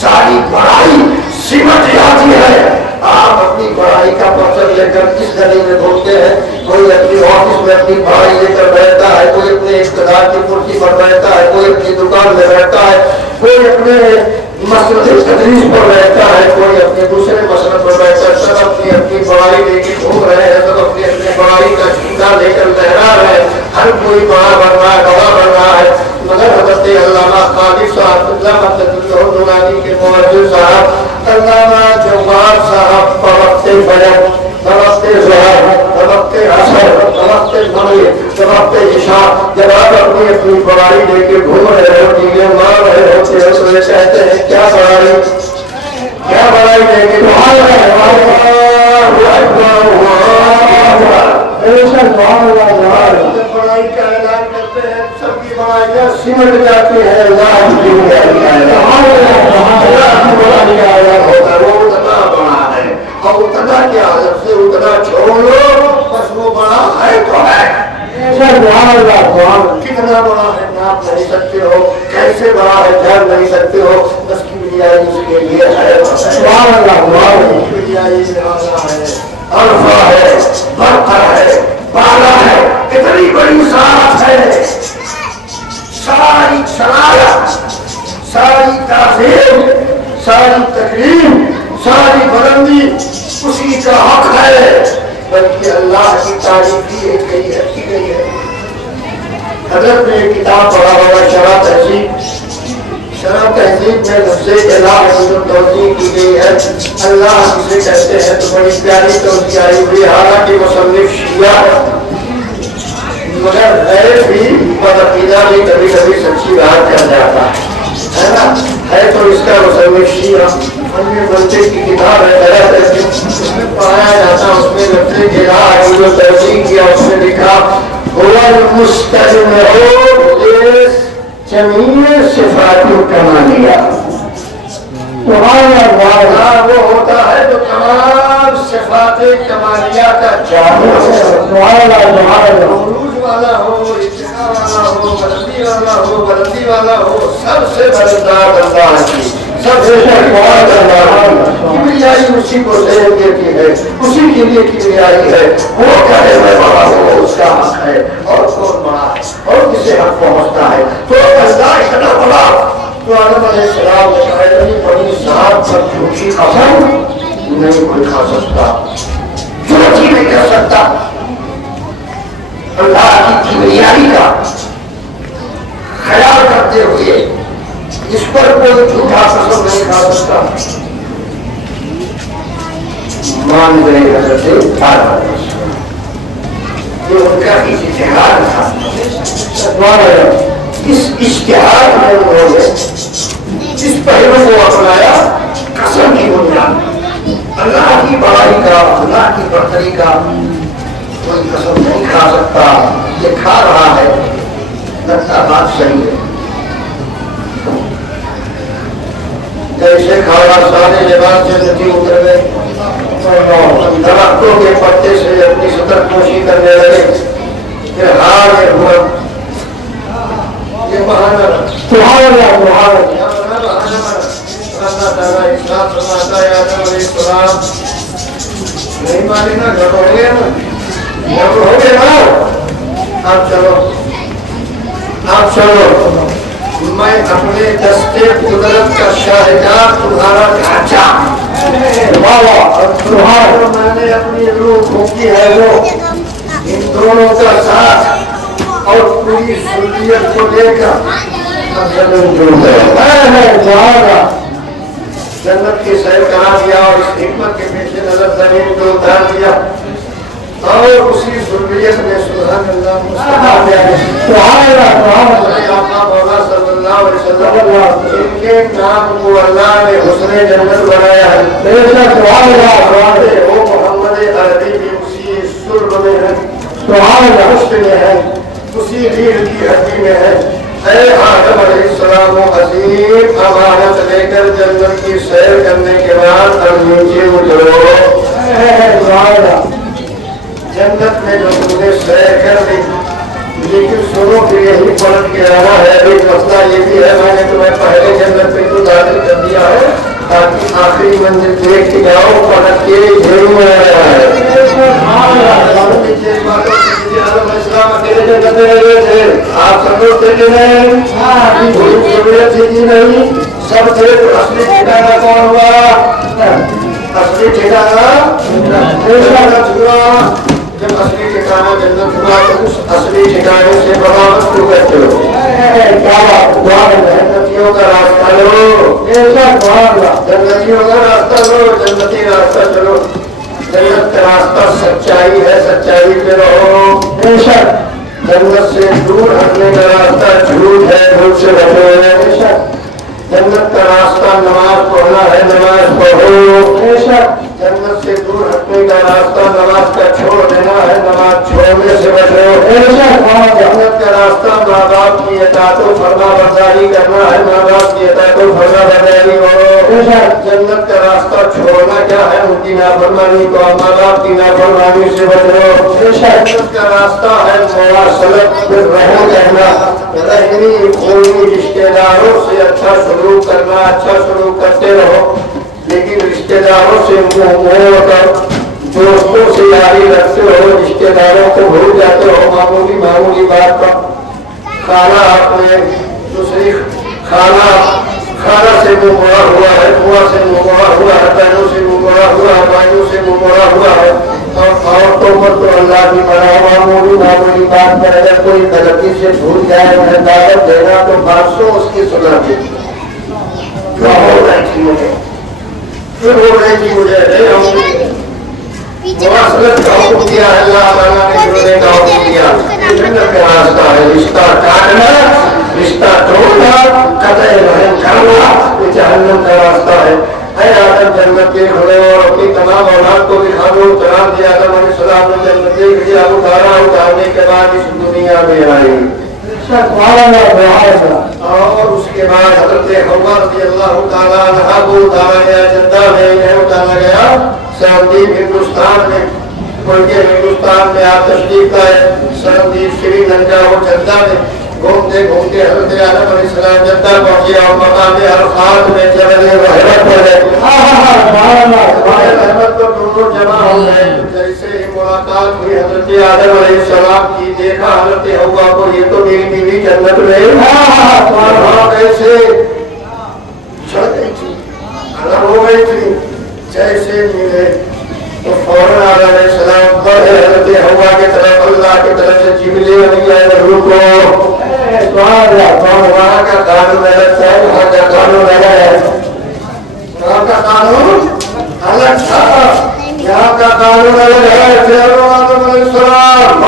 ساری بڑائی سمٹ جاتی ہے۔ آپ اپنی بڑائی کا پرچم لے کر کس گلی میں گھومتے ہیں، کوئی اپنی آفس میں اپنی بڑائی لے کر بیٹھتا ہے، کوئی اپنے اقتدار کی کرسی پر بیٹھتا ہے، کوئی اپنی دکان میں بیٹھتا ہے، کوئی اپنے مسئلہ تدریس پر رہتا ہے، کوئی اپنے دوسرے مسئلے پر رہتا ہے، سب اپنی اپنی بڑائی لے کے گھوم رہے ہیں، سب اپنی اپنی بڑائی کا جھنڈا لے کر لہرا رہے ہیں، ہر کوئی بڑا بن رہا ہے، بڑا بن رہا ہے، مگر حضرت علامہ قادری صاحب علامہ دورانی کے موجود صاحب علامہ جواد صاحب وقت فجر، وقت ظہر، وقت عصر، وقت مغرب، وقت عشاء، جب آپ اپنی اپنی بڑائی لے کے گھوم رہے ہو، ڈیلے مار رہے ہوتے ہو، تو یہ کہتے ہیں کیا بڑائی لے کے بڑائی کا اعلان کرتے ہیں، سب کی بڑائیاں سمٹ جاتی ہے، اللہ کی بڑائی کا اعلان ہوتا ہے، وہ اتنا بڑا ہے، اور اتنا کیا جب سے اتنا چھوڑ لو بس وہ بڑا ہے تو ہے، کتنا بڑا ہے ناپ نہیں سکتے ہو، کیسے بڑا ہے جان نہیں سکتے ہو، بس کبریائی اس کے لیے ہے، کبریائی عرفہ ہے، برقع ہے، بالا ہے، اتنی بڑی ذات ہے، ساری صلاحیت، ساری تعظیم، ساری تکریم، ساری بلندی اسی کا حق ہے، بلکہ اللہ کی تعریف کی گئی ہے۔ حضرت نے ایک کتاب پڑھا ہوگا شرح تہذیب میں لفظ الہ کی جو توضیح کی گئی ہے، اللہ جسے کہتے ہیں تو بڑی پیاری توضیح آئی ہوئی، حالانکہ مصنف شیعہ مگر غیر بھی بدعقیدہ بھی کبھی کبھی سچی بات کر جاتا ہے نا، ہے تو اس کا مصنف شیعہ فن منطق کی کتاب ہے، اس میں پڑھایا جاتا، اس میں لفظ الہ کی جو توضیح کیا، اس میں لکھا هو المستجمع جمیع صفات الکمالیہ، وہ ہوتا ہے جو تمام صفات کمالیہ کا جامع عروج والا ہو، ارتقاء والا ہو، بلندی والا ہو، سب سے بلندار اللہ کی، سب سے بلندار اللہ کی کبریائی اسی کو ذہن دیتی ہے، اسی کے لیے کبریائی ہے، وہ کہے میں بڑا ہوں اس کا حق ہے، اور کون بڑا ہے اور کسے حق پہنچتا ہے، تو اللہ اتنا بڑا، تو آدم علیہ السلام نے کہا اتنی بڑی ذات پر جھوٹی قسم نہیں کوئی کھا سکتا، جھوٹی نہیں کر سکتا، اللہ کی کبریائی کا خیال کرتے ہوئے اس پر کوئی جھوٹا قسم نہیں کھا سکتا، مان گئے حضرت آدم، یہ ان کا اجتہاد تھا، اس اجتہاد میں انہوں نے اس پہلو کو اپنایا قسم کی بنیاد، اللہ کی بڑائی کا، اللہ کی برتری کا کوئی قسم نہیں کھا سکتا، یہ کھا رہا ہے، لگتا بات صحیح ہے، جیسے کھانا سارے لباس جنتی اتر گئے، درختوں کے پتے سے اپنی سطر پوشی کرنے لگے، پھر ہار ہوا، یہ بہانا نہیں مانے نا، گھر ہو گیا نا، آپ چلو، میں اپنے دستے قدرت کا شاہدار تمہارا ڈھانچہ، میں نے اپنی روح پھونکی ہے، وہ ان دونوں کا ساتھ اور پوری ذریت کو لے کر جنت کی سیر کرا دیا، اور اس حکمت کے پیچھے نظر زمین کو اتار دیا، اور اسی ذریت میں سبحان اللہ مولا صلی اللہ علیہ وسلم ان کے نام کو اللہ نے حسن جنت بنایا ہے، وہ محمد عربی بھی اسی سرب میں ہے، حسن میں ہے، اسی ریڑھ کی ہڈی میں ہے، اے آدم علیہ السلام و عظیم امانت لے کر جنت کی سیر کرنے کے بعد اب نیچے اترو، جنت میں جو تم نے سیر کر دی، لیکن سنو کہ یہی پلٹ کے آنا ہے، ایک مسئلہ یہ بھی ہے، میں نے تمہیں پہلے جنت میں تو داخل کر دیا ہے تاکہ آخری منزل دیکھ کے جاؤ، پلٹ کے جھیل میں آیا ہے، آپ سمجھتے کہ نہیں، ضرورت ہی نہیں، سب سے اصلی ٹھکانا کون ہوا؟ اصلی ٹھکانا جنت ہوا۔ جب اصلی ٹھکانا جنت ہوا تو اس اصلی ٹھکانے سے بغاوت کیوں کرتے ہو؟ جنتیوں کا راستہ لو، جنتیوں کا راستہ لو، جنتی راستہ چلو۔ جنت کا راستہ سچائی ہے، سچائی پہ رہو۔ جنت سے دور ہٹنے کا راستہ جھوٹ ہے، جھوٹ سے بچو۔ جنت کا راستہ نماز پڑھنا ہے، نماز پڑھو۔ جنت سے دور ہٹنے کا راستہ نماز کا چھوڑ دینا ہے، نماز چھوڑنے سے بچو۔ جنت کا راستہ ماں باپ کی اطاعت و فرما برداری کرنا ہے، ماں باپ کی اطاعت و فرما برداری کرو۔ جنت کا راستہ چھوڑنا کیا ہے؟ ان کی نافرمانی کو، ماں باپ کی نافرمانی سے بچو۔ جنت کا راستہ ہے مواصلت رحم کرنا، رحمی خونی رشتے داروں سے اچھا سلوک کرنا، اچھا سلوک کرتے رہو، لیکن رشتے داروں سے منہ موڑ کر دوستوں سے یاری رکھتے ہو، رشتے داروں کو بھول جاتے ہو معمولی معمولی بات پر۔ خالہ اپنے دوسری خالہ سے منہ موڑا ہوا ہے، بوا سے منہ موڑا ہوا ہے، بہنوں سے منہ موڑا ہوا ہے، بھائیوں سے منہ موڑا ہوا ہے، اور عورتوں پر تو اللہ کی بنا معمولی معمولی بات پر اگر کوئی غلطی سے بھول جائے انہیں دعوت دینا تو 500 اس کی سنا دی۔ کیا ہو رہی تھی مجھے، پھر ہو رہی تھی مجھے مواصلت کا حکم دیا ہے اللہ تعالیٰ نے، جڑنے کا حکم دیا۔ جنت کا راستہ ہے رشتہ کاٹنا، رشتہ توڑنا، قطع رحم کرنا، یہ جہنم کا راستہ ہے۔ اے آدم جنت کے کھڑے اور اپنی تمام اولاد کو دکھا دو۔ جناب دیا آدم علیہ السلام نے جنت دیکھ لیا، اتارنے کے بعد اس دنیا میں آئی، اور اس کے بعد حضرت حوا رضی اللہ تعالیٰ عنہا کو اتارا گیا جدہ میں، انہیں اتارا گیا سعودی ہندوستان میں، بلکہ ہندوستان میں آپ تشریف لائے۔ سعودی سری لنکا اور جدہ میں گھومتے گھومتے حضرت آدم علیہ السلام جدہ پہنچے اور مقام عرفات میں جبل رحمت پر ہے۔ رحمت پر دونوں جمع ہو گئے، جیسے ہی ملاقات ہوئی حضرت آدم علیہ السلام کی، دیکھا حضرت حوا کو، یہ تو میری بیوی جنت میں کیسے چھڑ گئی تھی، الگ ہو گئی تھی، جیسے ملے تو فوراً آدم علیہ السلام بڑھے حضرت حوا کی طرف، اللہ کی طرف سے جبریل علیہ السلام وہاں کا قانون الگ تھا، وہاں کا قانون الگ ہے، وہاں کا قانون الگ تھا، یہاں کا قانون الگ ہے۔ آدم علیہ السلام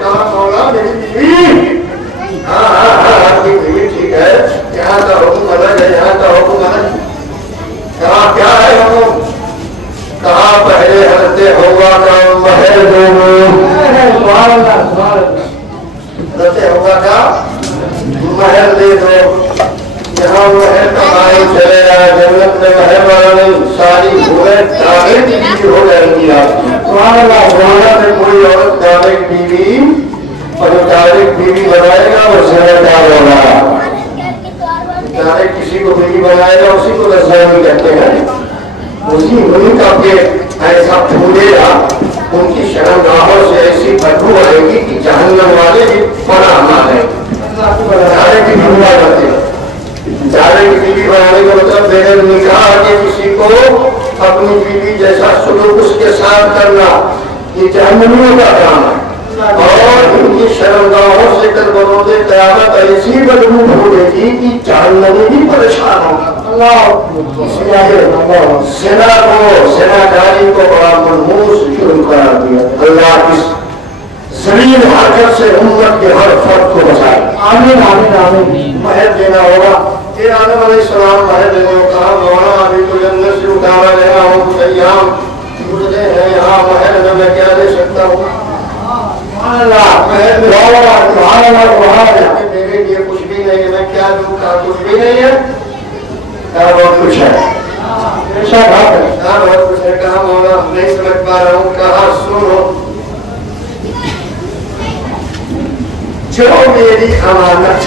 کہا مولا میری بیوی، ہاں آپ کی بیوی ٹھیک ہے، یہاں کا حکم الگ ہے، یہاں کا حکم الگ ہے۔ کہا کیا ہے حکم؟ کہا پہلے حضرت حوا کا مہر دو، حضرت حوا کا مہر دے دو۔ یہاں مہر کا قائم چلے گا، جنت میں مہر والا نہیں، ساری بھولیں داغے کی بیوی ہو جائیں گی آپ کی۔ دنیا میں کوئی عورت داغے کی بیوی اور جو داغے کی بیوی بنائے گا وہ زمیندار ہوگا، داغے کسی کو بیوی بنائے گا اسی کو رضوانی کہتے ہیں، اسی ان کا پیٹ ایسا پھولے گا، ان کی شرمگاہوں سے ایسی بدبو آئے گی کہ جہنم والے بھی پناہ نہ ہے۔ داغے کی بیوی بناتے ہیں، داغے کی بیوی بنانے کا مطلب بغیر نکاح کے کسی کو اپنی بیوی جیسا سلوک اس کے ساتھ کرنا، یہ جہنمیوں کا کام ہے، اور ان کی شرمگاہوں سے کل بروز قیامت ایسی بدبو پھولے گی کہ جہنمی بھی پریشان ہوگا۔ زنا کو، زناکاری کو بڑا منحوس جرم قرار دیا۔ اللہ اس زمین حرکت سے امت کے ہر فرد کو بچائے، آمین آمین آمین۔ مہر دینا ہوگا، پھر آدم علیہ السلام مہر دینے کو کہا مولا ابھی تو جنت سے اتارا گیا ہوں، کچھ ایام گزرے ہیں یہاں، مہر میں میں کیا دے سکتا ہوں؟ میرے لیے کچھ بھی نہیں ہے، میں کیا دوں؟ کہا کچھ بھی نہیں ہے، کہا بہت کچھ ہے، بہت کچھ ہے۔ کہا مولا نہیں سمجھ پا رہا ہوں۔ کہا سنو، جو میری امانت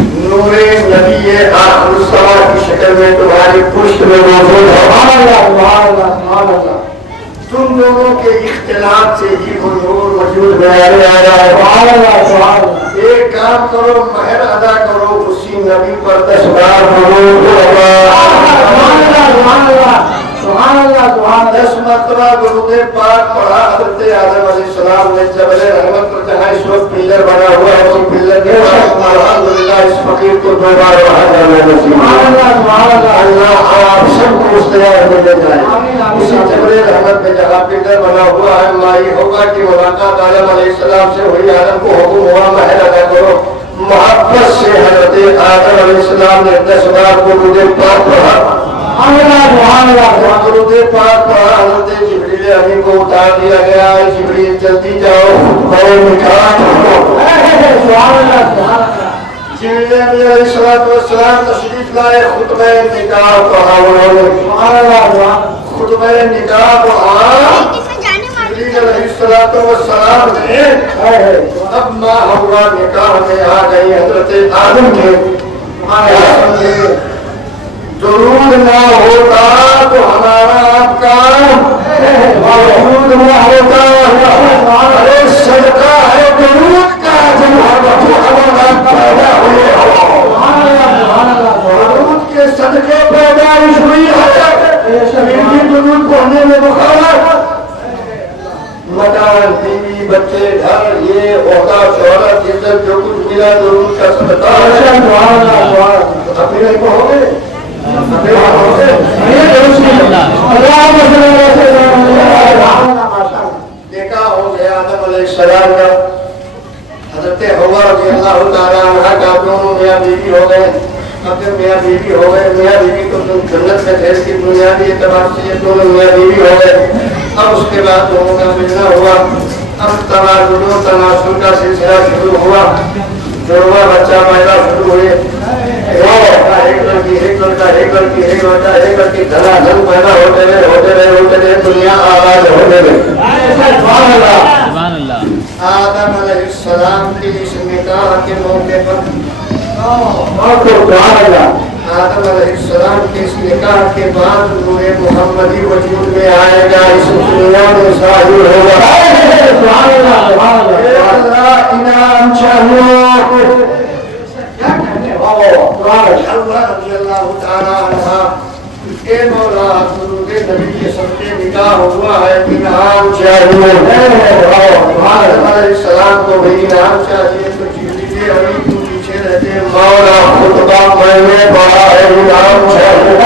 نور نبی آخر الزمان کی شکل میں تمہاری پشت میں موجود ہے، تم دونوں کے اختلاف سے ہی وہ نور وجود میں آیا ہے۔ ایک کام کرو مہر ادا کرو اسی نبی پر 10 بار بولو 10 مرتبہ درود پاک پڑھا حضرت آدم علیہ السلام نے جبل رحمت پر جہاں اس وقت پلر بنا ہوا ہے اسی پلر کے الحمدللہ اس فقیر کو 2 بار وہاں جانا نصیب اللہ آپ سب کو اس طرح میں دے جائے اسی جبل رحمت میں جہاں پلر بنا ہوا ہے مائی ہوگا کہ ملاقات آدم علیہ السلام سے ہوئی آدم کو حکم ہوا مہر ادا کرو محبت سے حضرت آدم علیہ السلام نے 10 بار درود پاک پڑھا درود پاک پڑھا حضرت جبریل امین کو اتار دیا گیا جبریل جلدی جاؤ اور نکاح جبریل امین علیہ السلام تشریف لائے خطبہ نکاح پڑھا انہوں نے خطبہ نکاح پڑھا جبریل علیہ السلام نے اب ماں ہوا نکاح میں آ گئی حضرت آدم کے درود نہ ہوتا تو ہمارا آپ کا درود نہ ہوتا ارے صدقہ ہے درود کا جب ہمارا پیدا ہوئے درود کے صدقے پیدائش ہوئی ہے درود پڑھنے میں مخالف مکان بیوی بچے گھر یہ عہدہ شہرت عزت جو کچھ ملا درود کا صدقہ ہے اپنے نہیں کہو گے دیکھا ہو گیا آدم علیہ السلام کا حضرت حوا رضی اللہ تعالیٰ عنہ کا دونوں میاں بیوی ہو گئے اب جب میاں بیوی ہو گئے میاں بیوی تو جنت میں تھے اس کی بنیادی اعتبار سے یہ دونوں میاں بیوی ہو گئے اب اس کے بعد دونوں کا ملنا ہوا اب تبادل و تناسل کا سلسلہ شروع ہوا جڑواں بچہ پیدا شروع ہوئے ایک لڑکی ایک لڑکا ایک لڑکی ایک لڑکا ایک لڑکی دھنا دھن پیدا ہوتے رہے دنیا آباد ہوتے رہے آدم علیہ السلام کی اس نکاح کے موقع پر آدم علیہ السلام کے اس نکاح کے بعد نور محمدی وجود میں آئے گا اس دنیا میں ظاہر ہوگا انعام چاہیے اللہ رضی اللہ تعالیٰ عنہ اے مولا درود نبی کے صدقے نکاح ہوا ہے انعام چاہیے آدم علیہ السلام کو بھی انعام چاہیے تو جیسے ابھی تو پیچھے رہتے مولا خطبہ میں نے پڑھا ہے انعام چاہیے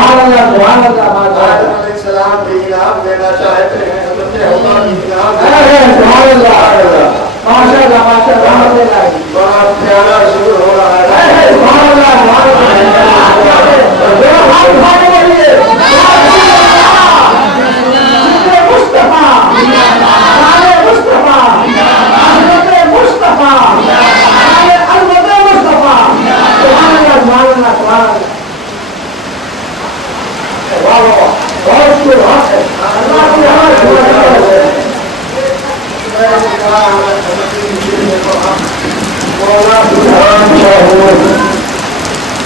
آدم علیہ السلام بھی انعام دینا چاہتے ہیں حضرت حوا بھی انعام بڑا پیارا شروع ہو رہا ہے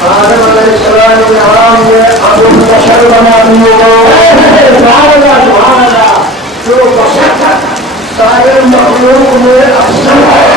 آدم علیہ السلام نے عام میں ابو بشر بنا دیے جو بشر تھا سارے مخلوق میں افضل ہے